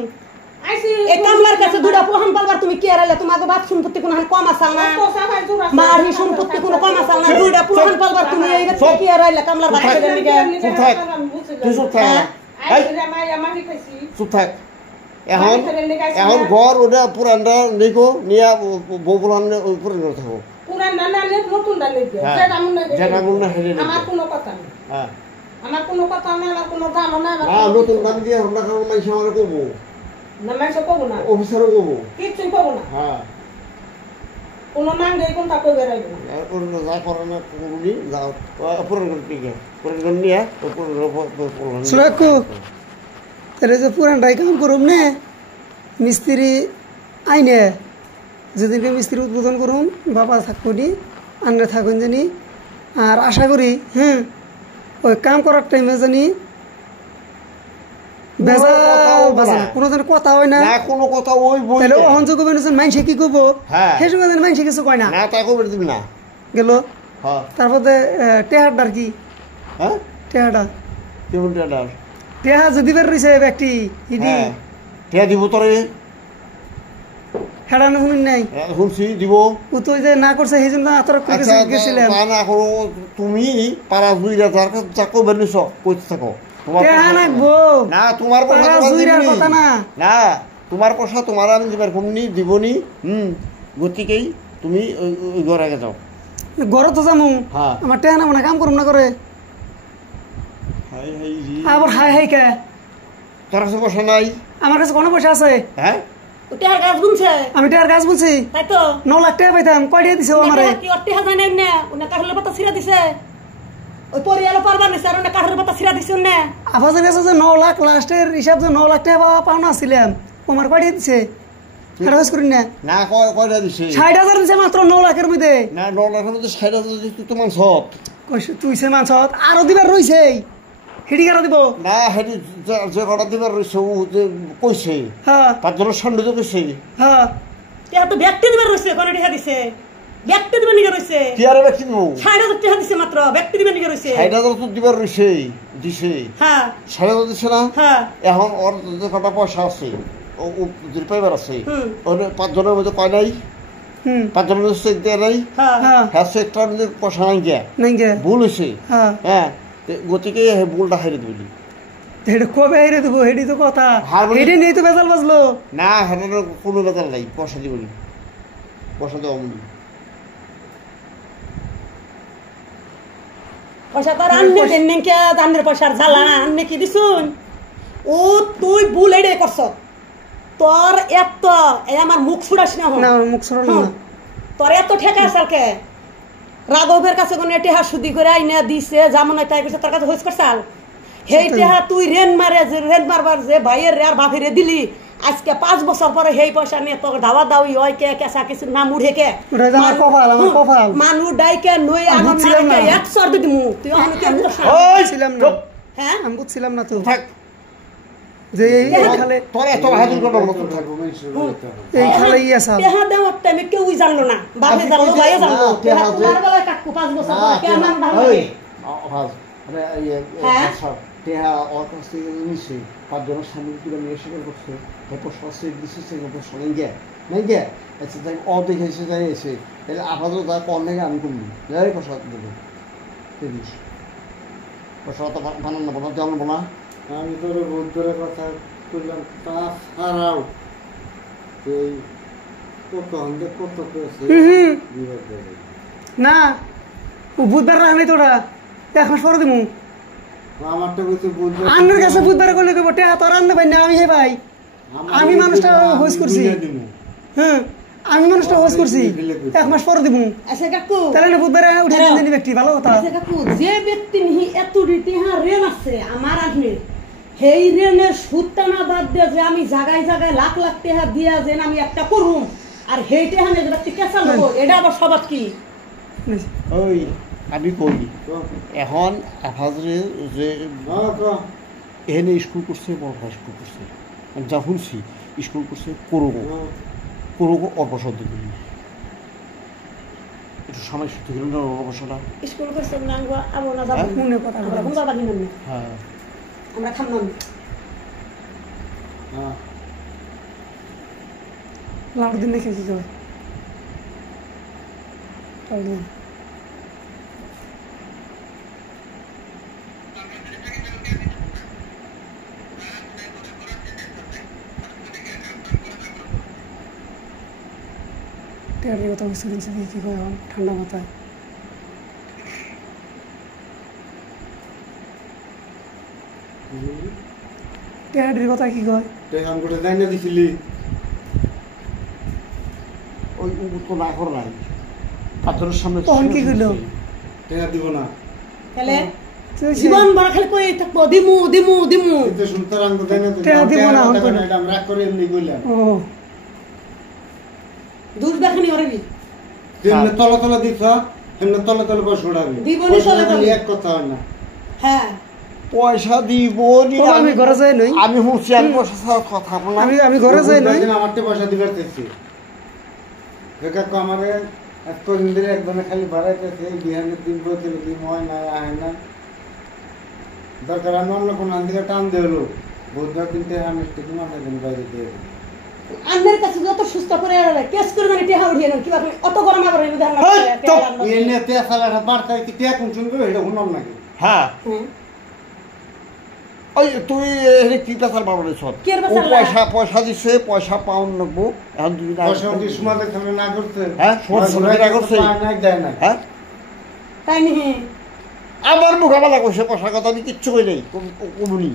আইছি এই কামলার কাছে দুটা পোহান পালবার তুমি কি রাইলে তোমাকে বাপ সম্পত্তি কোনো কম আসাল না মারি সম্পত্তি কোনো কম আসাল না দুটা পোহান পালবার তুমি এই কি রাইলে কামলার বাড়িতে দেন নিকে তুই চুপ থাক চুপ থাক এখন ঘর ওটা পুরানটা নিকো নিয়ে বউ পুরান ওই পুরান ঘর থাকো আমার কোনো কথা নেই আমার কোনো কথা নেই আমার কোনো দাম নাই নতুন দাম দিয়ে আমরা খাবো মাইসে আমরা করবো না মাইসে করবো না অফিসারও করবো কিচ্ছুই করবো না হ্যাঁ কোনো নাম দেই কোনটা কই বেরাইবো না যা করে না করবি যাও পুরান ঘর টিকে পুরান ঘর নিয়ে পুরান সুরাকু তাহলে যে পুরান ডাই কাম করুম নে মিস্ত্রি আইনে যেদিনকে মিস্ত্রি উদ্বোধন করুম বাবা থাকবো নি আন্না থাকুন জানি আর আশা করি ওই কাম করার টাইমে জানি কোনো যেন কথা হয় না কোনো কথা ওই তাহলে অহংযোগ মানুষে কি করবো সেই সময় মানুষে কিছু কয় না না গেল তারপরে টেহারটার কি টেহাটা কেমন টেহার টেহা যদি বের রয়েছে ব্যক্তি টেহা দিব তোরে হেডানো শুনুন নাই শুনছি দিব ও তো যে না করছে সেই জন্য আতর গেছিলেন তুমি পারা দুই যার কাছে চাকো বেনিস কইতে থাকো টেহা নাকবো না তোমার কথা না না তোমার পয়সা তোমার আমি দিবার কমনি দিবনি গতিকেই তুমি ওই ঘর আগে যাও ঘরে তো যামু আমার টেহা না মানে কাম করুম না করে হাই হাই জি আবার হাই হাই কে তোর কাছে পয়সা নাই আমার কাছে কোনো পয়সা আছে হ্যাঁ টেহার গাছ বুনছে আমি টাকার কাজ বলছি তাই তো 9 লাখ টাকা পাইতাম কয় টাকা দিছে ও আমারে কি অট্টি হাজার নেই না উনি কাঠের পাতা ছিঁড়া দিছে ওই পরিয়ালে পারবার নিছে আর উনি কাঠের পাতা ছিঁড়া দিছে না আফাজের কাছে যে 9 লাখ লাস্টের হিসাব যে 9 লাখ টাকা পাওনা ছিলাম ও আমার কয় টাকা দিছে এটা হস করি না না কয়টা দিছে 60,000 দিছে মাত্র 9 লাখের মধ্যে না 9 লাখের মধ্যে 60,000 দিছে তুই তো মানছত কইছে তুইছে মানছত আরো দিবার রইছে হেডি কারা দিব না হেডি যে কটা দিবার রইছে ও যে কইছে হ্যাঁ 5 জনের সামনে তো কইছে হ্যাঁ টেহা তো ব্যক্তি দিবার রইছে কোন টেহা দিছে ব্যক্তি দিবার নিগে রইছে কি আর ব্যক্তি নো 60,000 টাকা দিছে মাত্র ব্যক্তি দিবার নিগে রইছে 60,000 তো দিবার রইছে দিছে হ্যাঁ 60,000 দিছে না হ্যাঁ এখন ওর যে কটা পয়সা আছে ও দিল পাইবার আছে হুম। ওর 5 জনের মধ্যে কয় নাই 5 জনের মধ্যে চেক দেয় নাই হ্যাঁ হ্যাঁ হ্যাঁ চেকটার মধ্যে পয়সা নাই গিয়া নাই গে ভুল হয়েছে হ্যাঁ হ্যাঁ গতিকে ভুলটা হারিয়ে দিবি হেডি কবে হেরে দেবো হেডি তো কথা হারমোনি- হেডি নেই তো বেজাল বাজলো না হেটার কোনো বেতাল নাই পয়সা দিবনি পয়সা দেওয়া অমনি পয়সা তো আনলে দেন নাকি দানের পয়সার জ্বালা আনলে কি দিছুন ও তুই ভুল এড়ে করছ তোর এত এই আমার মুখ ছুড়াস না হন না মুখ সরানো না তোর এত ঠেকা আসালকে রাঘবের কাছে কোন টেহা সুদি করে আইনা দিছে যেমন তাই করছে তোর কাছে হইস করছাল হেই টেহা তুই রেন মারবার যে ভাইয়ের রে আর বাপেরে দিলি আজকে 5 বছর পরে হেই পয়সা নিয়ে তোর দাওয়া দাওই হয় কে কেসা কিছু নাম উঠে কে ওটা যে আমার কপাল আমার কপাল মানু ডাইকে নই আমি আমার বুঝছিলাম না। 100 দিমু তুই এখন কি আমি করছ ওই ছিলাম না চুপ। হ্যাঁ আমি বুঝছিলাম না তো থাক যে এই খালে তোর এত হাজির করবো না তুই থাক এই খালে ইয়া সাল টেহা দেওয়ার টাইমে কেউই জানলো না বাপে আপনি জানলো কইছেন ভাইও জানলো না, টেহা টেহা যে- তোমার বেলায় কাকু 5 বছর পরে কে নাম ধারণ ওই করে হ্যাঁ? টেহা ওর কাছ থেকে নিছে 5 জনের সামনে কিবা নিয়ে স্বীকার করছে এরপর সস্যের দিচ্ছে সে পয়সা নেই গে নাই গে আচ্ছা তাই ও দেখেছে তাই এসে তাহলে আপাতত তার কম নেই আমি কমবি যাই পয়সা দেবো তিরিশ পয়সা তো বানানো বোনা দেওয়ানো বোনা আমি তোর বন্ধুর কথা করলাম তা ছাড়াও এই কত হন্দে কত পেয়েছে বিবাদ দেবে না ও বুধবার রাখনি তোরা 1 মাস পরে দিমু আমারটা বলছে বন্ধু আন্নার কাছে বুধবার করলে দেবো টেহা তোর আনতে পাই না আমি হে ভাই আমি মানুষটা হোস করছি হ্যাঁ আমি মানুষটা হোস করছি 1 মাস পরে দিমু আচ্ছা কাকু তাহলে না বুধবারে উঠে দিন ব্যক্তি ভালো কথা আচ্ছা কাকু যে ব্যক্তি নিহি এত টেহা রেন আছে আমার আপনি হেই রেনের সুদটা না বাদ দিয়ে যে আমি জায়গায় জায়গায় লাখ লাখ টেহা দিয়া যে আমি একটা করুম আর হেই টেহা নিয়ে ব্যক্তি কেসা নেবো এটা আবার সবাত কি ওই আমি কই এখন আফাজরে যে এখানে স্কুল করছে বড় স্কুল করছে আমি যা শুনছি স্কুল করছে করবো অবসর দিবি একটু সময় সত্যি গেল না অবসরটা স্কুল করছে না আবো না যাবো মনে কথা আমরা কোন বাবা দিন হ্যাঁ আমরা খাম না লাড়ু দিন দেখে কি কয় টেয়ারের কথা শুনছি কি কয় এখন ঠান্ডা মাথায় টেয়ারের কথা কি কয় টেহাম করে যাই না দিছিলি ওই তো না কর নাই পাথরের সামনে তখন কি কইলো? টেহা দিব না তাহলে জীবন বড় খালি কই থাকবো দিমু দিমু দিমু কিন্তু শুনতে রাঙ্গ দেয় না টেহা দিব না, হন করে। এটা আমরা করে এমনি কইলাম ও দূর দেখানি হরবি যেমনি তলা তলা দিছ এমনি তলা তলা পয়সা উড়াবি দিবনি তলে তলে। এক কথা হয় না হ্যাঁ পয়সা দিব নি ও, আমি ঘরে যাই নাই। আমি হুঁশি আমি পয়সা ছাড়া কথা বললাম আমি ঘরে যাই নাই আমারটা পয়সা দিবার চাইছি দেখা আমারে আজ কদিন ধরে একদমে খালি বাড়াইতেছে বিহানের দিন বলছিল দিন হয় না আহে না দরকার আমি অন্য কোনো আন্দিকে টান দিয়ে হলো বুধবার দিনটা আমি একটু মাথায় দিন বাইরে দিয়ে দেবো। আন্নের কাছে যত সুস্থ করে আর কেস করে মানে টেহা উঠিয়ে নেন কিবা অত গরম আবার হইবে ধারণা হেই, তো, এই নিয়ে তেয়া সালাটা বাড়তে কি টেয়া কোন শুনবে এটা শুনলাম নাকি হ্যাঁ ওই তুই এখানে কি পেশার বাবলে সব কি আর ও পেশার পয়সা দিছে পয়সা পাউন নেবো এখন দুই দিন পয়সা কি সমাজে খালি না করতে হ্যাঁ, সমাজে না করছে। পায় না দেয় না হ্যাঁ তাই নি আমার মোকাবেলা করছে পয়সার কথা আমি কিচ্ছু কই নাই কমনি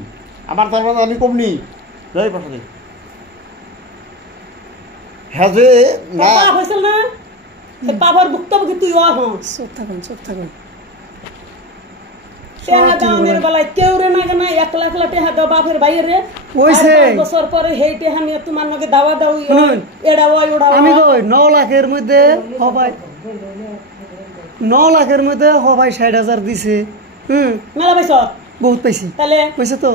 আমার তার মানে আমি কমনি যাই পয়সা দেই হ্যাঁ যে না পাপ হয়েছিল না সে পাপের ভুক্তভোগী তুই চুপ থাকুন টেহা দাওনের বেলায় কেউ রে না কেন 1 লাখ টেহা দাও বাপের বাইরে ওইছে। 5 বছর পরে হেই টেহা নিয়ে তোমার নাকি দাওয়া দাও শুনুন, এড়া ওই ওড়া আমি কই 9 লাখের মধ্যে হবাই 9 লাখের মধ্যে হবাই 60,000 দিছে মেলা পয়সা বহুত পাইছি তাহলে কইছে তো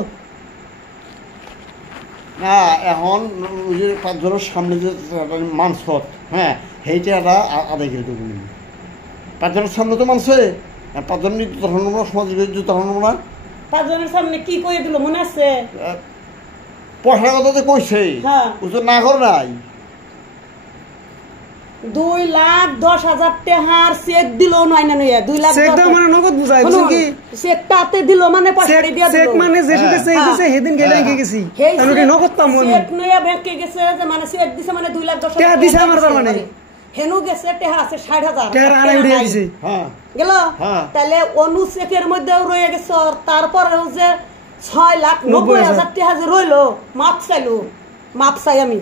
না এখন ওই যে 5 জনের সামনে যে মানসত হ্যাঁ সেইটা একটা আদায় করে দেবো 5 জনের সামনে তো মানছে 5 জন ধরনের সমাজ ধরনের না 5 জনের সামনে কি কই দিল মনে আছে পয়সার কথা তো কইছে হ্যাঁ। ও তো না কর নাই 2,10,000 টাকার চেক দিল নয় না নয় 2 লাখ চেক দাও মানে নগদ বুঝাই বুঝছো কি চেকটাতে দিল মানে পয়সা দিয়া দিল চেক মানে যে সুদে চেক দিছে সেদিন গেলে গেছি আমি ওটা নগদ পাবো আমি চেক নয়া ব্যাংকে গেছে যে মানে চেক দিছে মানে 2,10,000 টাকা দিছে আমার তার মানে হেনু গেছে টাকা আছে 60,000 টাকা আড়াই উড়িয়ে দিছে হ্যাঁ গেল হ্যাঁ। তাহলে অনু চেকের মধ্যেও রয়ে গেছে তারপরেও যে 6,90,000 টাকা যে রইলো মাপ চাই আমি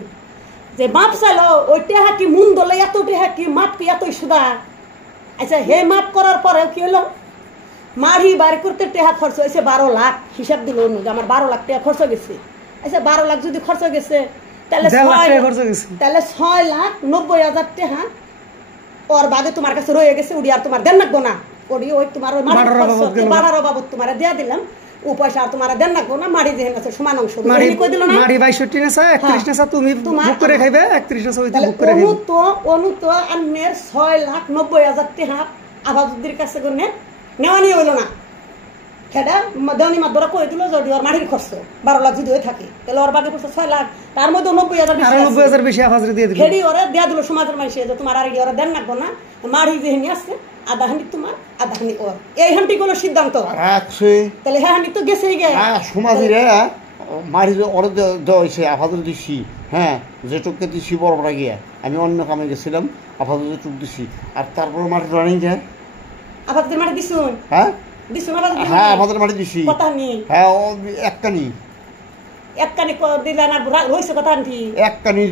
যে মাপ চাইলো ওই টাকা কি মুন দলে এত টাকা কি মাপ কি এতই সুদা আচ্ছা হে মাপ করার পরে কি হলো মারি বাড়ি করতে টাকা খরচ হয়েছে 12 লাখ হিসাব দিল অনু যে আমার 12 লাখ টাকা খরচ গেছে আচ্ছা 12 লাখ যদি খরচ গেছে তাহলে 1.5 লাখ টাকা খরচ গেছে তাহলে 6,90,000 টাকা ওর বাদে তোমার কাছে রয়ে গেছে উড়ি আর তোমার দেন লাগবো না ওড়ি ওই তোমার ওই বাড়ার বাবদ তোমার দেয়া দিলাম ও পয়সা আর তোমার দেন লাগবো না মারি যেহেন আছে সমান অংশ কই দিল না মারি 62 না 31 না তুমি বুক করে খাইবে 31 না সবাই বুক করে খাইবে অনু তো আন্নের 6,90,000 টাকা আবাদুদ্দির কাছে গনে নেওয়া নিয়ে হইল না খেডা দেওয়ানি মাদ্দরা কই দিল যদি ওর মাটির খরচ 12 লাখ যদি হয়ে থাকে তাহলে ওর বাকি পড়ছে 6 লাখ তার মধ্যে 90,000 আর 90,000 বেশি আফাজরে দিয়ে দিল খেডি ওরে দেয়া দিল সমাজের মানুষ যে তোমার আর ওরা দেন লাগবো না মারি যেহেনি আছে আধা হান্ডি তোমার আধা হান্ডি ওর এই হান্ডি কোনো সিদ্ধান্ত রাখছে তাহলে হ্যাঁ হান্ডি তো গেছেই গে সমাজের মারি ওরে দেওয়াইছে আফাদুর দিছি হ্যাঁ যেটুককে দিছি বড় বড় গিয়া আমি অন্য কামে গেছিলাম আফাদুর যেটুক দিছি আর তারপর মাটি রানিং যায় আপাতত মারি দিছুন হ্যাঁ দিছুন আপাতত হ্যাঁ আমাদের মাটি দিছি কথা নি হ্যাঁ ও একটানি একখানি দিলেন আর রইছে কথা আনটি একটানি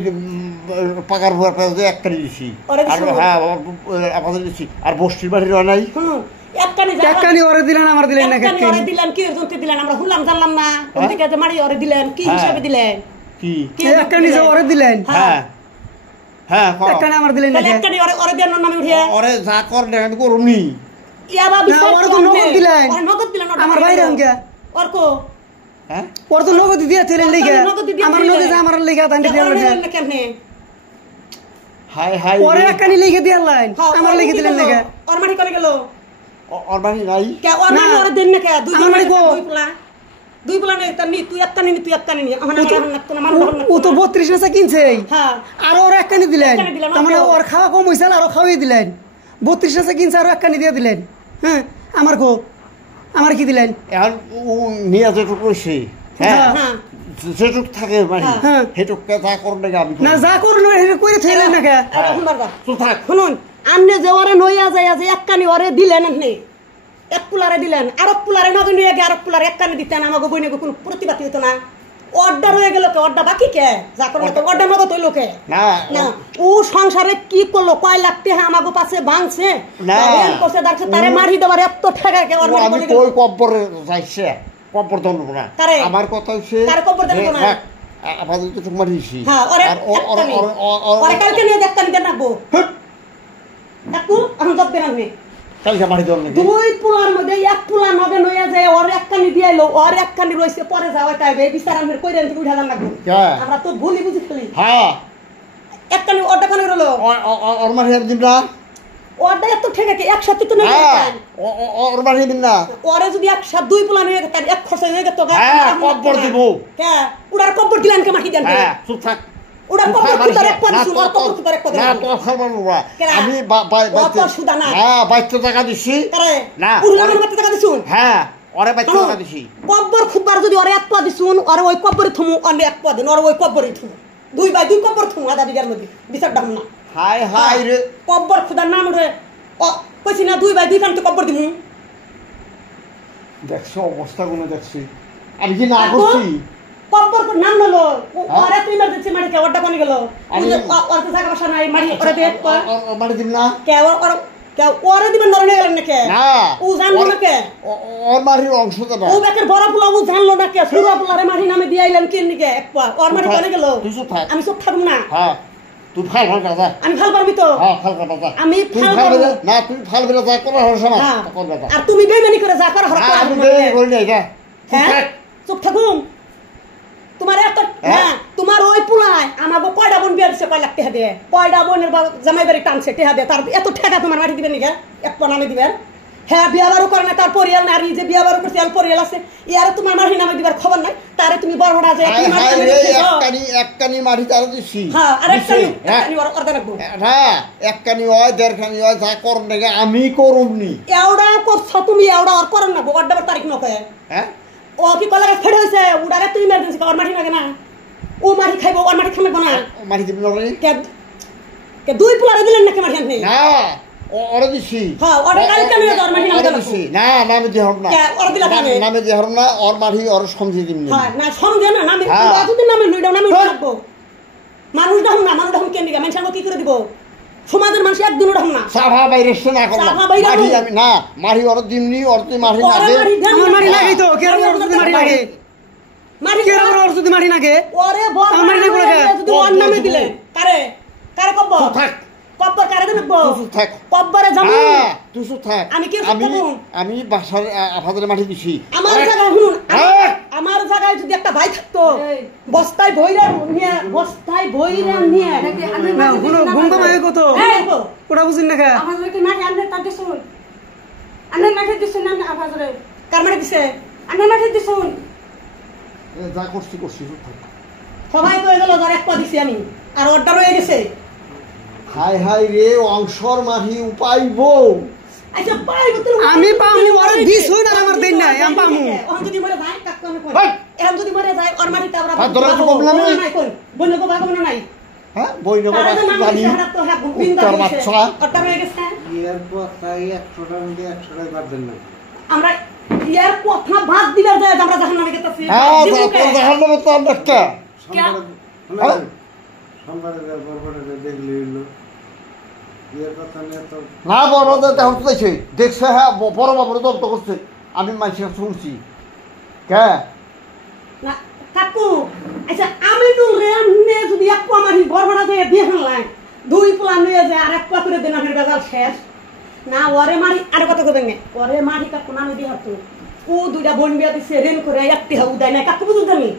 পাকার ভুয়ার কাছে একটানি দিছি ওরে আর দিছো? হ্যাঁ আমাদের দিছি আর বস্তির বাড়ি রয় নাই শুনুন একখানি একখানি ওরে দিলেন আমার দিলেন না একখানি ওরে দিলেন কি জনকে দিলেন আমরা হুলাম জানলাম না ওদিকে যে মারি ওরে দিলেন কি হিসাবে দিলেন কি একখানি যে ওরে দিলেন হ্যাঁ হ্যাঁ একখানি আমার দিলেন না তাহলে একখানি ওরে দেন নামে উঠিয়ে ওরে যা কর না আমি করুমনি ইয়াবা না, বিচার ওরে তো নগদ দিলেন। ওরে নগদ দিলেন আমার বাইরে আনকে ওর কো হ্যাঁ ওর তো নগদ দিয়ে ছিলেন লিখে নগদ দিয়ে আমার নগদ যে আমার লিখে তান্ডে দিয়ে দিলেন কেমনে হাই হাই ওরে একখানি লিখে দিয়ে লাইন আমার লিখে দিলেন লিখে ওর মাটি করে গেল ওর বাড়ি নাই কে ওর না। মাটি ওরে দেন না কে দুই আমার মাটি কো? দুই পোলা নেই তার নি তুই একখানি নি তুই একখানি নি এখন না মান ও তো 32 টাকা কিনছে হ্যাঁ আর ওর একখানি দিলেন একখানি দিলেন, তার মানে ওকে। ওর খাওয়া কম হয়েছে আরো খাওয়াই দিলেন 32 টাকা কিনছে আর একখানি দিয়ে দিলেন হ্যাঁ আমার কো আমার কি দিলেন এখন ও নিয়ে যেটুক রয়েছে হ্যাঁ হ্যাঁ যেটুক থাকে মানে হ্যাঁ। সেটুককে যা কর না আমি না যা করুন এটা কইরে থইলেন না কে এখন বারবা তো থাক শুনুন আন্নে যে ওরে নইয়া যায় যে একখানি ওরে দিলেন আপনি এক পুলারে দিলেন আর এক পুলারে নগে নিয়ে গে আর এক পুলারে একখানি দিতেন আমাকে বইনে কোনো প্রতিবাদ হইতো না অর্ডার হয়ে গেল কে অর্ডার বাকি কে যা করলো তো অর্ডার নগদ হইলো কে না না ও সংসারে কি করলো কয় লাখ টাকা আমাকে পাশে ভাঙছে না। কোসে দাঁড়ছে তারে মারি দেবার এত টাকা কে ওর ও আমি কই কব্বরে যাইছে কব্বর দন্ড না কারে? আমার কথা হচ্ছে কারে কব্বর দেব না? আপাতত তো তোমার দিছি হ্যাঁ ওরে আর একখানি ওরে কালকে নিয়ে একখানি দেন রাখবো একটু এখন জব দেন আপনি কালকে মারি দন্ড দুই পুলার মধ্যে এক পুলা নগে নইয়া যায় ওর একখানি দিয়াইলো ওর একখানি রইছে পরে যাওয়া টাইবে বিচার আমি কইরেন তুই উঠা দান লাগবো কে? আমরা তো ভুলি বুঝি খালি হ্যাঁ একখানি ওরটা খানি রইলো ওর মারি দিন না ওরটা এত ঠেকে কি একসাথে তো নেই হ্যাঁ ওর মারি দিন না ওরে যদি একসাথে দুই পুলা নইয়া তার এক খরচ হয়ে গেত হ্যাঁ, কব্বর দিব। কে উড়ার কব্বর দিলেন কে মাটি দেন হ্যাঁ চুপ থাক উড়ার কব্বর খুদার এক পানি শুন ওর কব্বর খুদার এক পানি না তো খাবার না কেরা? আমি অত সুদা না। হ্যাঁ 22 টাকা দিছি কারে না। উড়লামের মধ্যে টাকা দিছুন হ্যাঁ ওরে 22 টাকা দিছি কব্বর খুববার যদি ওরে এক পা দিছুন ওরে ওই কব্বরে থুমু অন্য এক পা দিন ওরে ওই কব্বরে থুমু দুই বাই দুই কব্বর থুমু আধা বিঘার মধ্যে বিচার ডাম না হাই হাই রে কব্বর খুদার নাম রে কইছি না দুই বাই দুই কান তো কব্বর দিমু দেখছো অবস্থা কোনো দেখছি আমি কি না করছি কব্বর নাম ললো ওরে তুই মার দিছিস মাটি কে ওটা কোন গেল আমি ওর তো জায়গা বসা নাই মাটি ওরে দে মাটি দিম না কে ওরে দিবেন নরনে গেলেন না কে না ও জানলো না কে ওর মাটির অংশ তো না ও বেকের বড় পোলা ও জানলো না কে ছোট পোলারে মাটি নামে দিয়ে আইলেন কেন নিকে ওর মাটি কোন গেল আমি চুপ থাকুম না হ্যাঁ তুই ফাল ফাল যা আমি ফাল পারবি তো হ্যাঁ ফাল কাটা যা আমি ফাল ফাল করব না তুই ফাল বেলা যা করা হরছ না করবে যা আর তুমি বেইমানি করে যা কর হরক আমি বেই করি না যা হ্যাঁ চুপ থাকুম তোমার এত হ্যাঁ তোমার ওই পুলাই আমাগো কয়টা বোন বিয়া দিছে কয় লাখ টাকা দিয়ে কয়টা বোনের জামাই বাড়ি টানছে টাকা দিয়ে তার এত টাকা তোমার মাটি দিবেন নিকে এক পা নামে দিবেন হ্যাঁ বিয়া বারো করে না তার পরিয়াল নারী যে বিয়া বারো করছে পরিয়াল আছে ইয়ারে তোমার মাটি নামে দিবার খবর নাই তারে তুমি বড় হড়া যায় একটানি মাটি তার দিছি হ্যাঁ আরেকটানি অর্ধ রাখবো না একটানি হয় দেড়খানি হয় যা করুন নাকি আমি করুমনি এওড়া করছো তুমি এওড়া আর করেন না ওর তারিখ নকয় হ্যাঁ ও কি কলাকে ফেড়ে হয়েছে উড়ারে তুই ইমার্জেন্সি ওর মাটি লাগে না ও মাটি খাইবো ওর মাটি খাইবো না মাটি দিবি না কে দুই পুলারে দিলেন নাকি মাটি আপনি না ওরে দিছি হ্যাঁ ওরে কালকে নিয়ে ওর মাটি নামে দিছি না নামে দি হরম না ওরে দিলা নামে দি হরম না ওর মাটি ওর সমঝে দিমনি হ্যাঁ না সমঝে না নামে যদি নামে লইডা নামে রাখবো মানুষ দাম না মানুষ দাম কেন দিগা মানুষ কি করে দিব সমাজের মানুষ একদিন ওরকম না সাফা বাইরে না করলাম মাটি আমি না মাটি ওর দিমনি ওর তুই মাটি না দে আমার মাটি লাগে তো কে ওর যদি মাটি লাগে মাটি কে ওর যদি মাটি লাগে ওরে বল আমার মাটি লাগে যদি ওর নামে দিলে কারে কব্বর থাক কব্বর কারে দেব তুই থাক কব্বরে যাবো তুই থাক আমি কি করব আমি বাসার আফাদের মাটি দিছি আমার জায়গা শুনুন আমার জায়গায় যদি একটা ভাই থাকতো বস্তায় ভইরা নিয়ে না গুলো গুঙ্গা মাই কত ওটা বুঝিন না কা আমাদের কি মাটি আনতে তাতে শুন আনতে মাটি দিছেন না আফাজরে কার মাটি দিছে আনতে মাটি দিছুন যা করছি থাক সবাই তো এগুলো ধর এক পা দিছি আমি আর ওরটা রয়ে গেছে হাই হাই রে অংশর মাটি উপাইব আচ্ছা পাইব তুই আমি পামু ওরে দিছ হই না আমার দেন নাই আমি পামু ওখান যদি মরে যায় কাকু আমি কই এখন যদি মরে যায় ওর মাটিটা আমরা নাই কই বন্য গো বাগমনা নাই হ্যাঁ বইনো বাচ্চা জানি তার বাচ্চা ওরটা রয়ে গেছে ইয়ার পর তাই 100 টাকা দিয়ে 100 টাকা বাদ দেন না আমরা ইয়ার কথা ভাত দিবার যায় আমরা জাহান্নামে গেতাছি হ্যাঁ জাহান্নামে তো আমরা সোমবারে বরবরে দেখলি হলো ইয়ার কথা নিয়ে তো না বড়দা দেখছে দেখছে হ্যাঁ বড় বাবুর দপ্তর করছে আমি মাইসে শুনছি কে না কাকু আচ্ছা আমি তো রেমনে যদি এক পা মারি বরবড়া দিয়ে দিয়ে হানলাই দুই পোলা নিয়ে যায় আর এক পা করে দেনা ফের বেজাল শেষ না ওরে মারি আর কত করবেন না ওরে মারি কাকু না আমি দিয়ে হাঁটতো ও দুইটা বোন বিয়া দিছে রেন করে একটি হা উদায় নাই কাকু বুঝুন আমি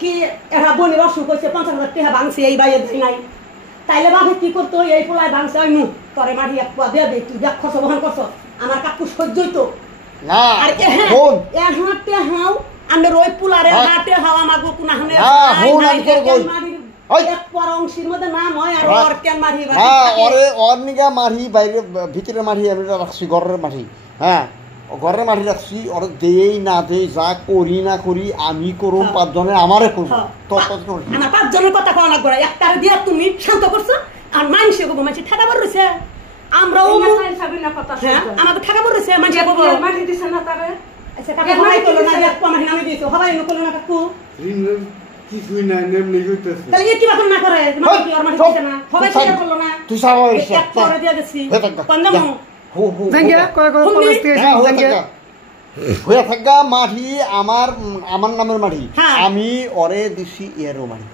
কি এরা বোনের অসুখ হয়েছে 50,000 টাকা ভাঙছে এই বাইরে দেয় নাই তাইলে বাপে কি করতো এই পোলায় ভাঙছে ওই নু তোরে মারি এক পা দিয়ে দে তুই দেখ খরচ বহন করছ আমার কাকু সহ্যই তো না আর হাঁটতে হাও আন্ডার ওই পোলারে হাঁটে হাওয়া মাগো কোনা হানে এক পর অংশের মধ্যে নাম হয় আর ওর কেন মারি হ্যাঁ ওরে ওর নিগা মারি বাইরে ভিতরে মারি আমি রাখছি ঘরের মাটি হ্যাঁ ঘরের মাটি রাখছি ওর দেই না দেই যা করি না করি আমি করুম 5 জনে আমারে করব আমার 5 জনের কথা কোনা করে একটারে দিয়া তুমি শান্ত করছো আর মানসে গো মানসে ঠাডা বড় রইছে আমরাও মাসাইল সাবি না কথা হ্যাঁ আমাদের ঠাডা বড় রইছে মানসে গো মাটি দিছ না তারে আচ্ছা কাকা ভাই কইলো না এক মাটি নামে দিছো সবাই ন কইলো না কাকু কিছুই না নেমনি হইতাছে তাহলে কি বাকন না করে মাটি কি আর মাটি দিছ না সবাই শেয়ার করলো না তুই সারা এক পরে দিয়া গেছি কোনদাম জাঙ্গিয়া কয় কয় পলিস্টেশন জাঙ্গিয়া হয়ে থাকা মাটি আমার নামের মাটি আমি ওরে দিছি এরও মাটি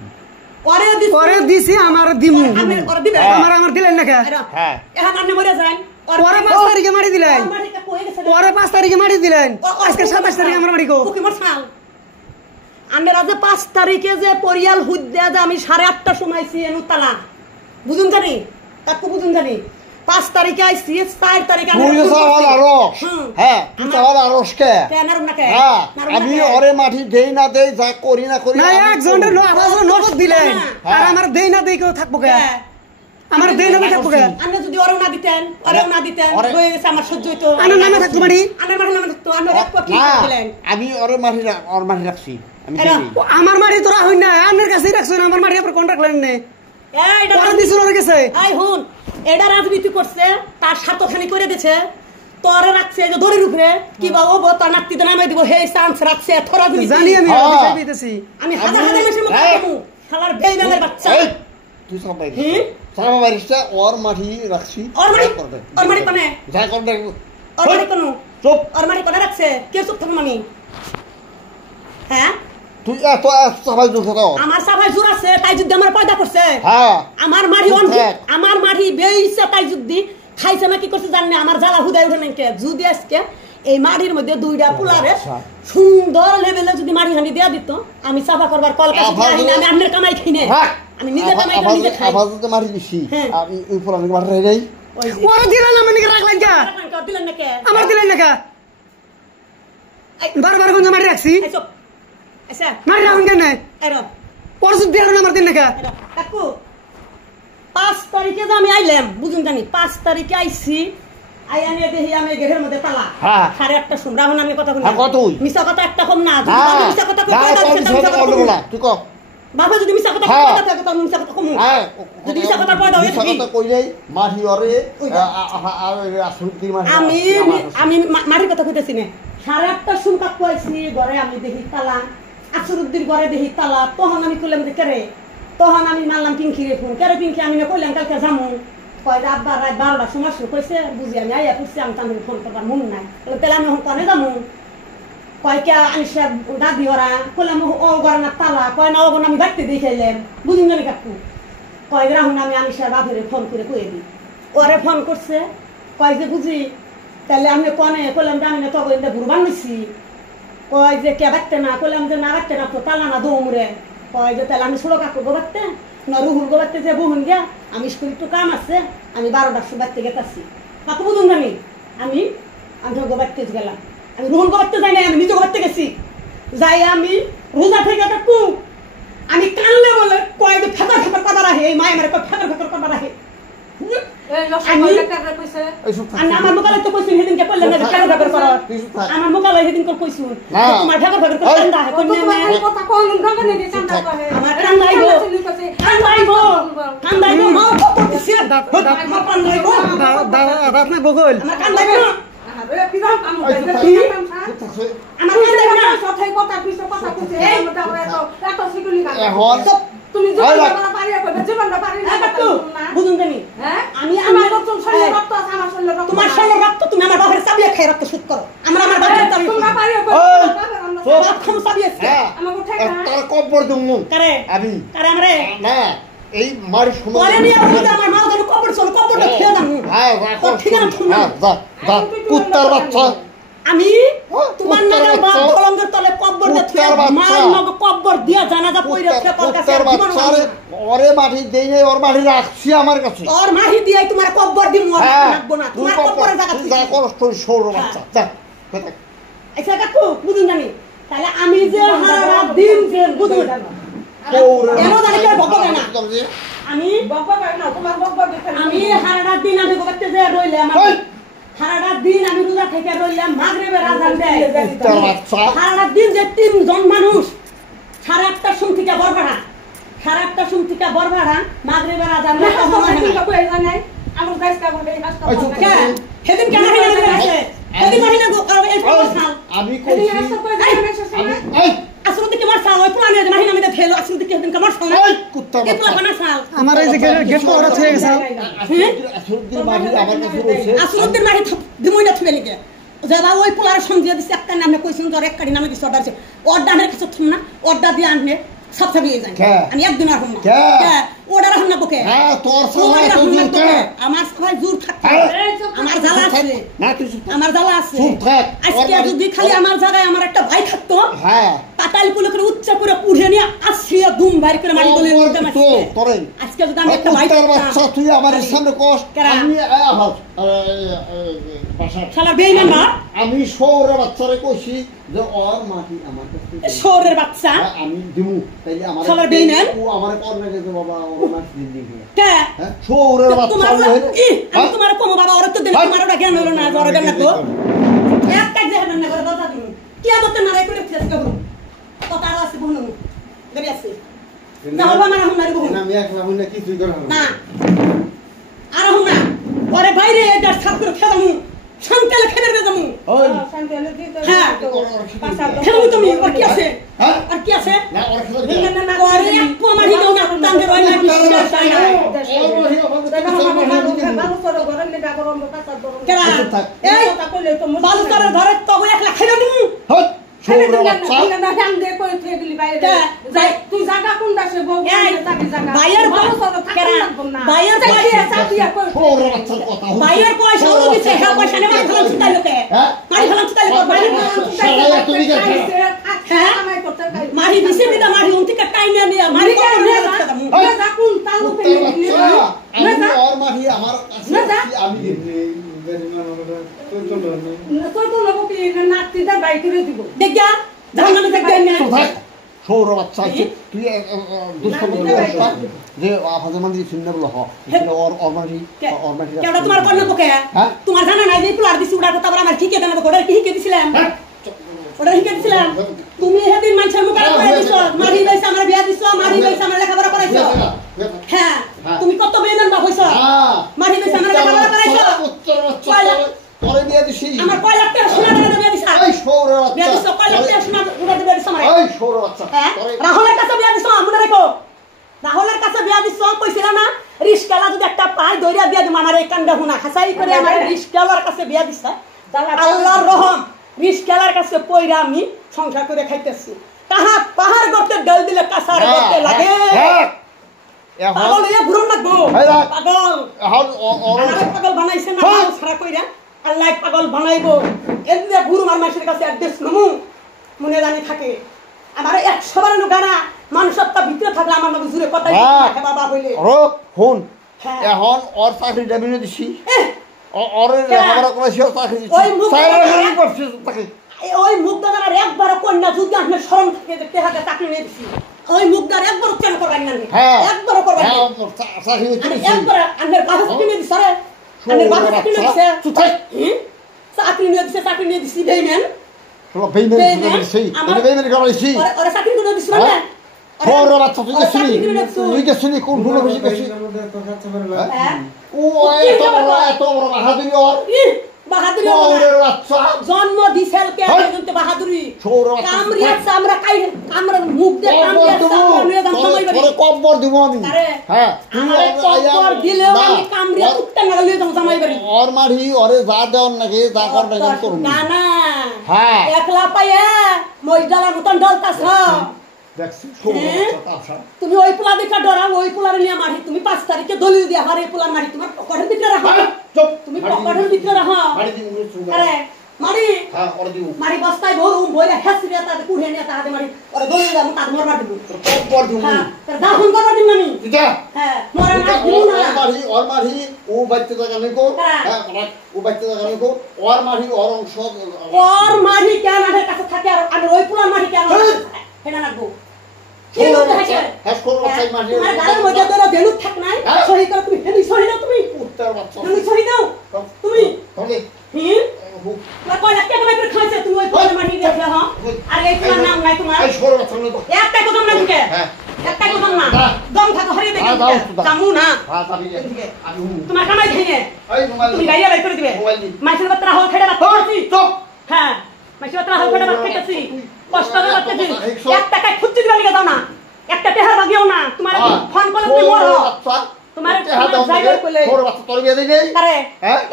ওরে দিছি আমার দিমু আমার দিলেন না কে হ্যাঁ এখন আপনি মরে যান ওরে 5 তারিখে মাটি দিলেন ওরে 5 তারিখে মাটি দিলেন আজকে 27 তারিখে আমার মাটি গো কি মরছাল আমরা যে 5 তারিখে যে পরিয়াল হুদ্দে যে আমি 8:30 সময়ছি এনুতালা বুঝুন জানি তাকু বুঝুন জানি 5 তারিখে আইছি 4 তারিখে তুই যাওয়ার আরশ হ্যাঁ তুই যাওয়ার আরশ কে কেনার না কে আমি ওরে মাটি দেই না দেই যা করি না করি না একজনের আওয়াজ নগদ দিলেন আর আমার দেই না দেই কেউ থাকবো কে আমার দেই না থাকবো কে আপনি যদি ওরে না দিতেন হয়ে গেছে আমার সহ্য হইতো আমার নামে থাকতো মাটি আমার নামে থাকতো আমি এক পা কি দিলেন আমি ওরে মাটি রাখছি আমি আমার মাটি তোরা হই না আমার কাছেই রাখছেন আমার মাটির উপর কন্ট্রাক্ট লেন না এইটা ওরে দিছিল ওর কাছে আই হুন এটা রাজনীতি করছে তার স্বার্থখানি করে দিয়েছে তোরে রাখছে যে দড়ির উপরে কি বাবু তোর নাতিতে নামাই দিব হে চান্স রাখছে থরা দিবি জানি আমি হ্যাঁ। বিষয় পেতেছি আমি হাজার হাজার মেশিন মতো খাবো শালার বেইমানের বাচ্চা এই, তুই সব বাইরে হুম? সারা বাড়িটা ওর মাটি রাখছি ওর মাটি কোনে যা কর দেখ ওর মাটি কোন চুপ ওর মাটি কোনে রাখছে কে চুপ থাকুন আমি হ্যাঁ তুই এত সবাই দুঃখ দাও আমার সাফাই জোর আছে তাই যুদ্ধ আমার পয়দা করছে হ্যাঁ আমার মাটি চুপ থাক। আমার মাটি বেইছে তাই যুদ্ধি খাইছে না কি করছে জানি না আমার জ্বালা হুদাই উঠে নাকি যদি আজকে এই মাটির মধ্যে দুইটা পুলারে সুন্দর লেভেলে যদি মাটি হাঁড়ি দেওয়া দিত আমি সাফা করবার কল কাছে আমি আপনার কামাই খাই না আমি নিজে কামাই করে নিজে খাই আবার তো মারি দিছি হ্যাঁ। আমি ওই ফুল আমি মারি যাই ওই ওর দিলেন না মানে রাখলেন কা দিলেন না কে আমার দিলেন না কা বারবার কোন মারি রাখছি আইসো আচ্ছা মারি রাখুন কেন এরো ওর শুধু দিলেন আমার দিন না কা এরো কাকু 5 তারিখে যে আমি আইলাম বুঝুন জানি 5 তারিখে আইছি আইয়ানে দেখি আমি গেটের মধ্যে তালা হ্যাঁ। 8:30 শুন রাহুন আমি কথা হ্যাঁ, কতই? মিছা কথা একটা কম না যদি হ্যাঁ মিছা কথা কই যা তাহলে তোর সেটা বিষয়টা মিছা কথা বলবো কমু। না তুই কও বাবা যদি মিছা কথা হ্যাঁ। কই থাকে তাহলে মিছা কথা কমু হ্যাঁ যদি মিছা কথা কই দাও মিছা কথা কইলেই মাটি ওরে ওইটা। আসুদ্দির মাটি আমি মাটির কথা কইতেছি না 8:30 শুন কাকু আইছি ঘরে আমি দেখি তালা আসরুদ্দির ঘরে দেখি তালা তখন আমি কইলাম যে কেরে তখন আমি মারলাম পিঙ্কিরে ফোন কেরে পিঙ্কি আমি না কইলাম কালকে যামু কয় যে আব্বা রাত 12টার সময় শুরু কইছে বুঝি আমি আইয়া করছি আমি তাহলে ফোন করবার মন নাই তাহলে আমি এখন কনে যামু কয় কে আনিসা দাদি ওরা কইলাম ও ঘরে না তালা কয় না ও ঘরে আমি বাড়তে দিয়ে খাইলাম বুঝিন জানি কাকু কয় রাহুন আমি আনিসা দাদিরে ফোন করে কয়ে দিই ওরে ফোন করছে কয় যে বুঝি তাহলে আমি কনে কইলাম যে আমি না তখন ঘুরবার নিছি কয় যে কে বাড়তে না কইলাম যে না বাড়তে না তো তালা না দৌড়ে কয় যে তাহলে আমি ছোটো কাকু গোবারতে না রুহুল গোবারতে যে বহুন গিয়া আমি স্কুল একটু কাম আছে আমি 12টার সময় বাড়তে গেতাছি কাকু বুঝুন জানি আমি গোবারতে গেলাম আমি রুহুল গোবারতে যাই না আমি নিজে গোবারতে গেছি যাই আমি রোজা থেকে কাকু আমি কানলে বলে কয় যে ফেকার ফেকার কথা রাখে এই মায় আমার ফেকার ফেকার কথা রাখে আমার মোকালে তো কইছিন সেদিনকে কইলেন না ফেকার ফেকার করো আমার মোকালে সেদিন কর কইছুন তোমার ফেকার ফেকার করে কান্দা হয় কোন না কথা কোন গানে নেকি কান্দা কহে আমার কান্দাইবো কান্দাইবো মাও কত দিছে আমার কান্দাইবো দাঁত না বগল আমার কান্দাইবো আরে পিরাম কাম আমার কান্দাইবো না কথাই কথা পিছে কথা কইছে এই মত এত সিকুলি কাজ এখন তুমি জীবনটা পারিয়া কইবে জীবনটা পারিয়া কাকু বুঝুন জানি হ্যাঁ আমি আমার রক্ত শরীরে রক্ত আছে আমার শরীরে রক্ত তোমার শরীরে রক্ত তুমি আমার বাপের চাবিয়ে খাই রক্ত শুট করো আমার বাপের চাবি তোমরা পারিয়া বাপখান চাবি আছে হ্যাঁ আমাকে ঠেকা তার কবর দুমু কারে আমি কারে আমরে না এই মারি শুনো পরে নিয়ে বুঝা আমার মা ধরে কবর চল কবরটা খেয়ে দাম হ্যাঁ ঠিক আছে হ্যাঁ যা যা কুত্তার বাচ্চা আমি তোমার নামে বাপ কলঙ্গের তলে কবর দিতে মা নগ কবর দিয়া জানাজা পয়রা খেপাল কাছে কুত্তার বাচ্চা ওরে মাটি দেই নাই ওর মাটি রাখছি আমার কাছে আর মাহি দিয়াই তোমার কবর দিম মর হ্যাঁ রাখবো না তোমার কবরের জায়গা তুই যা করস তুই সৌর বাচ্চা যা আচ্ছা কাকু বুঝুন জানি তাহলে আমি যে হারা দিন যে বুঝুন এমন জানি কেউ ভগবে না আমি বাবা ভাই না তোমার বাবা দেখে আমি হারাটা দিন আমি গোবাতে যে রইলে আমার হারাটা দিন আমি রোজা থেকে রইলাম মাগরিবের আজান দেয় হারাটা দিন যে 3 জন মানুষ 8:30 সময় থেকে বরভাড়া 8:30 সময় থেকে বরভাড়া মাগরিবের আজান দেয় তখন হয় না কই জানাই আমার গাইস কা বলে কাজ কে সেদিন কেন হিলা আছে সেদিন মহিলা এই প্রশ্ন আমি এই কইছি আসো কই জানাই আমি এই আসলে কি মার সাল ওই পুরানো যে মহিলা মধ্যে ফেলো আসলে কি সেদিন কামার সাল এই কুত্তার এই পুরা বানা সাল আমার এই যে গেট করা হয়ে গেছে আসুদ্দির মাটি আমার কাছে রয়েছে আসলে মারি দিমই না থুলে লিগে যাবা ওই পোলার সঙ্গে দিছে একটা নামে কইছেন তোর এক কাড়ি নামে দিছে অর্ডার আছে অর্ডারের কাছে থুম না অর্ডার দিয়ে আনবে সব ছাবিয়ে যায় আমি একদিন আর হম না অর্ডার হম না বকে হ্যাঁ তোর সবাই তো জুর কে আমার সবাই জোর থাকতে আমার জ্বালা আছে না তুই আমার জ্বালা আছে চুপ থাক আজকে যদি খালি আমার জায়গায় আমার একটা ভাই থাকতো হ্যাঁ পাতাল পুলে করে উচ্চ করে উঠে নিয়ে আসিয়া দুম বাইর করে মারি গলে উঠে মারছে তোরে আজকে যদি আমি একটা ভাই কুত্তার বাচ্চা তুই আমার সামনে কস আমি শালা বেঈমান না আমি সৌর বাচ্চারে কইছি যে ওর মাটি আমার কাছে শোরের বাচ্চা আমি দিমু তাইলে আমার শালা বেঈমান ও আমার কর্নে গেছে বাবা ওর মাটি দিন দিন কে হ্যাঁ সৌরের বাচ্চা তোমার আমি তোমার কম বাবা ওর তো দিন তোমার ওটা জ্ঞান হলো না ওর জ্ঞান তো এক কাজ যে না করে দাদা তুমি কি আমতে মারাই করে ফেস করো কথা আছে বলুন গরি আছে না বাবা মারা হুনারি বহু আমি একলা হইনা কিছুই করা হবে না আর হুনা পরে বাইরে এটা ছাত্র খেলামু শান্তিলে খেলে দে তুমি ওই শান্তিলে দিতে হ্যাঁ। খেলবি তুমি আর কি আছে আর কি আছে না ওর খেলা ওরে এক পো মারি দাও না টান রই না বিশ্বাস নাই না কেরা এই বালুতারের ঘরে তো একলা খেলে তুমি তুই জায়গা কোনটা সে বাইয়ের বাইয়ের পয়সা দিছে হ্যাঁ পয়সা নেই মারি ফেলাম চিন্তা লোকে মারি ফেলাম চিন্তা লোকে মারি দিছে বিদা মারি উন থেকে টাইম নিয়ে মারি করে নিয়ে কোন তালু ওর মাঠে আমার আমি দেখা জাহান্নামে দেখ দেন না সৌর বাচ্চা তুই যে আফাজের মন্দির শুনলে বলো ওর মাঠে কেডা তোমার কর্ণ পকে তোমার জানা নাই যে প্লার দিছি উড়া কথা আমার ঠিকই দেন ওটা কি শিখে দিছিলাম ওটা শিখে দিছিলাম তুমি সেদিন মানুষের মুখ আর করে দিছো মারি লইছ আমার বিয়া দিছো মারি লইছ আমার লেখাপড়া করাইছো হ্যাঁ তুমি কত বেমান বা হইছো মারি লইছ আমার লেখাপড়া করাইছো পরে বিয়া দিছি আমার কয় লাখ টাকা সোনা টাকা বিয়া দিছা এই সৌর বাচ্চা বিয়া দিছো কয় লাখ টাকা সোনা উড়া বিয়া দিছো আমার এই সৌর বাচ্চা রাহুলের কাছে বিয়া দিছো মনে রাখো রাহুলের কাছে বিয়া দিছো কইছিলা না রিশকালা যদি একটা পায় দইরা বিয়া দিম আমার এই কান্দা হুনা খাসাই করে আমার রিশকালার কাছে বিয়া দিছা আল্লাহর রহম রিশকালার কাছে পয়রা আমি সংসার করে খাইতেছি কাহা পাহাড় করতে ডাল দিলে কাসার করতে লাগে পাগল এ ঘুরন লাগবো পাগল পাগল বানাইছে না সারা কইরা আল্লাহ পাগল বানাইবো এমনি গুরু মানুষের কাছে অ্যাড্রেস নমু মনে জানি থাকে আমার 100 বার গানা মানুষত্ব ভিতরে থাকলে আমার নাকি জুরে কথাই থাকে বাবা কইলে রোক ফোন এখন ওর চাকরি দাবিনে দিছি ওর লেখাপড়া করাইছি ওর চাকরি দিছি সাইরা করছি তাকে ওই মুগদার একবার কন্যা যদি আপনি শরম থেকে দেখতে হাতে চাকরি নিয়ে দিছি ওই মুগদার একবার কেন করবেন না একবার করবেন চাকরি দিছি একবার আন্নের বাসা চাকরি নিয়ে দিছ রে আন্নের বাসা চাকরি নিয়ে দিছে চাকরি নিয়ে দিছি বেইমান তোরা বেইমান দিছি আমি বেইমান করাইছি ওরে চাকরি করে দিছ না সৌর বাচ্চা তুই গেছিলি কোন ভুল বেশি বেশি ও এত বড় বাহাদুরি ওর বাহাদুরি সৌরের বাচ্চা জন্ম দিছেল কে কিন্তু বাহাদুরি সৌর বাচ্চা কামরিয়া আমরা কাই আমরা মুখ দিয়ে কামরিয়া আমরা নিয়ে দাম সময় করি তোরে কব্বর দিব আমি হ্যাঁ তুই কব্বর দিলেও আমি কামরিয়া কুত্তা না নিয়ে দাম সময় করি ওর মারি ওরে যা দেন নাকি যা করবে না করুন না না হ্যাঁ একলা পায়ে মইডালার মতন ডলতাছ দেখছি সৌর বাচ্চা তুমি ওই পোলা দেখা ডরাও ওই পোলার নিয়ে মারি তুমি 5 তারিখে দলিল দিয়া হারে পোলা মারি তোমার পকেটের ভিতরে রাখো তুমি পকেটের ভিতরে রাখো মারি দিন আরে মারি হ্যাঁ ওর দিও মারি বস্তায় ভরু বইরা হেসরিয়া তাতে কুড়ে নিয়ে তাতে মারি ওরে দলিল দাও তাতে মরবা দিব কব্বর দিব হ্যাঁ তার দা ফোন করবা দিন আমি এটা হ্যাঁ মরে না দিব না ওর মারি ও বাচ্চা জায়গা নেকো হ্যাঁ ও বাচ্চা জায়গা নেকো ওর মারি ওর অংশ ওর মারি কেন আমাদের কাছে থাকে আর আমি ওই পোলার মারি কেন হেনা লাগবো তোমার গালের মধ্যে ধরো বেলুন থাক নাই সহি দাও তুমি হেনি সহি দাও তুমি উত্তর বাচ্চা হেনি সহি দাও তুমি ওকে না কই না কেন মাইরে খাইছে তুমি ওই পোলার মারি দেখলে হ্যাঁ আর এই পোলার নাম নাই তোমার এই সৌর বাচ্চা নেকো একটা কথা না দিকে একটা কথা না দম থাকো হরিয়ে দেখি কামু না হ্যাঁ তাবি আমি তোমার কামাই খাইয়ে এই মোবাইল তুমি গাইয়া বাই করে দিবে মাছের বাতরা হল খেড়ে বাত করছি চুপ হ্যাঁ মাছের বাতরা হল খেড়ে বাত খেতেছি কষ্ট করে করতেছি 1 টাকা খুঁজতে দিবা লিখে দাও না একটা টেহার বাগিও না তোমার ফোন করলে তুমি মরো তোমার ড্রাইভার কইলে সৌর বাচ্চা তোর বিয়ে দেই নেই আরে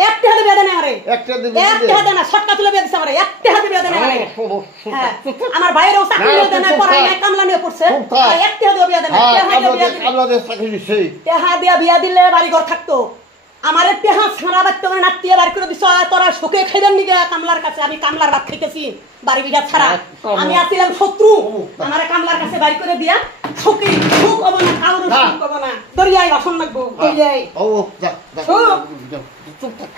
এক টাকা দিয়ে দেন আমারে একটা দিবি এক টাকা দেন না সটকা তুলে বিয়ে দিছ আমারে এক টাকা দিয়ে দেন আমারে আমার ভাইয়েরও চাকরি দেন না পড়াই নাই কামলা নিয়ে পড়ছে এক টাকা দিয়ে বিয়ে দেন কামলা দিয়ে চাকরি দিছি টাকা দিয়ে বিয়ে দিলে বাড়ি ঘর থাকতো আমার টেহা ছাড়া বাচ্চা মানে নাতিয়ে বাড়ি করে দিছ তোরা শোকে খাইবেন নিগে কামলার কাছে আমি কামলার ভাত খাইতেছি বাড়ি বিঘা ছাড়া আমি আসছিলাম শত্রু আমার কামলার কাছে বাড়ি করে দিয়া শোকে সুখ হবো না কাউর সুখ হবো না দরিয়ায় বাসন লাগবো দরিয়ায় ও যা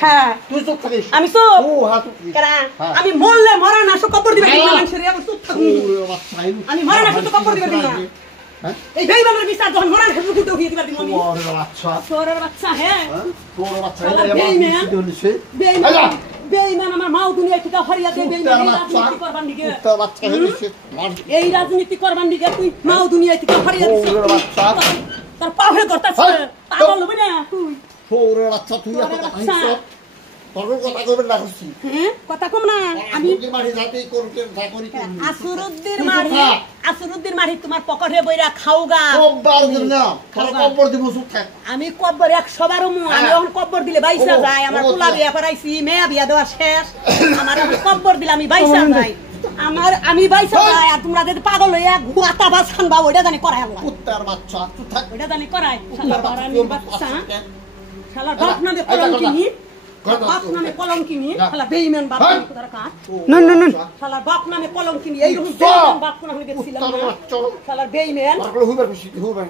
হ্যাঁ তুই চুপ থাকিস আমি চুপ ও হাত কেন আমি মরলে মরা না সো কবর দিবে না মানুষের আমি চুপ থাকবো আমি মরা না সো কবর দিবে না এই বেইমানের বিচার যখন মরা না সো কুটো হইয়ে দিবা দিমু আমি সোরের বাচ্চা হ্যাঁ তোর বাচ্চা বেইমান দিছে বেইমান বেইমান আমার মাও দুনিয়া থেকে হরিয়া দে বেইমান রাজনীতি করবার দিকে তোর বাচ্চা দিছে এই রাজনীতি করবার দিকে তুই মাও দুনিয়া থেকে হরিয়া দিছিস তোর বাচ্চা তোর পাওরে করতাছ পাগল হবে না তুই সোরের বাচ্চা তুই এত কথা তোর কথা কইবেন না করছি হ্যাঁ কথা কম না আমি আসুদ্দির মাঠে যাতেই করতে যা করি আসুরুদ্দির মাঠে তোমার পকেটে বইরা খাওগা কব্বর দিন না তোর কব্বর দিব সুখ থাক আমি কব্বর 100 বার মু আমি এখন কব্বর দিলে বাইসা যায় আমার পোলা বিয়া করাইছি মেয়া বিয়া দেওয়া শেষ আমার এখন কব্বর দিলে আমি বাইসা যাই আমি বাইসা যাই আর তোমরা যদি পাগল হইয়া গুয়াতা বাস খানবা ওইটা জানি করাই আল্লাহ কুত্তার বাচ্চা তুই থাক ওইটা জানি করাই শালা বারানির বাচ্চা শালা বাপ নামে কলঙ্কিনী বাপ নামে কলঙ্কিনী শালা বেঈমান বাপ নামে কোথার কা না না না শালা বাপ নামে কলঙ্কিনী এইরকম বেঈমান বাপ কোন হলে গেছিলাম শালা বেঈমান তোর হুবার খুশি হুবার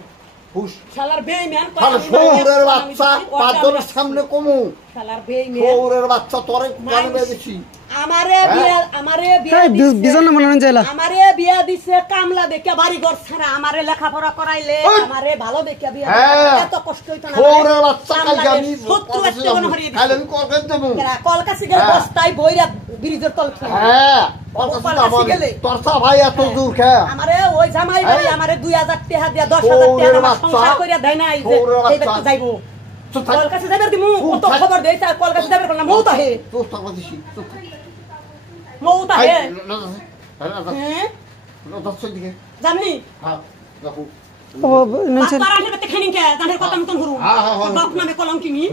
হুশ শালার বেঈমান শালা শহরের বাচ্চা পাঁচজনের সামনে কমু শালার বেঈমান শহরের বাচ্চা তোরে জানবে বেশি আমারে বিয়া বিজন মনে যাইলা আমারে বিয়া দিছে কামলা দেখে বাড়ি ঘর ছাড়া আমারে লেখাপড়া করাইলে আমারে ভালো দেখে বিয়া এত কষ্ট হইতো না শহরের বাচ্চা কাল আমি 70 একটা কোন হারিয়ে দিছে কাল আমি কল করে দেব কলকাসি গেলে বস্তায় বইরা ব্রিজের তল খেলে হ্যাঁ কলকাসি গেলে তোর সা ভাই এত দূর খা আমারে ওই জামাই ভাই আমারে 2000 টাকা দিয়া 10000 টাকা আমার সংসার কইরা দেয় না এই যে এইবার যাইবো কলকাসি যাইবার দিমু কত খবর দেইছে কলকাসি যাইবার কোন মৌতা হে তুই তো বলছিস মৌতা হে হ্যাঁ দশটার দিকে জানি হ্যাঁ দেখো ও মেনশন পারার হেতে খেনিং কে জানের কথা মতন হরু বাপ নামে কলঙ্কিনী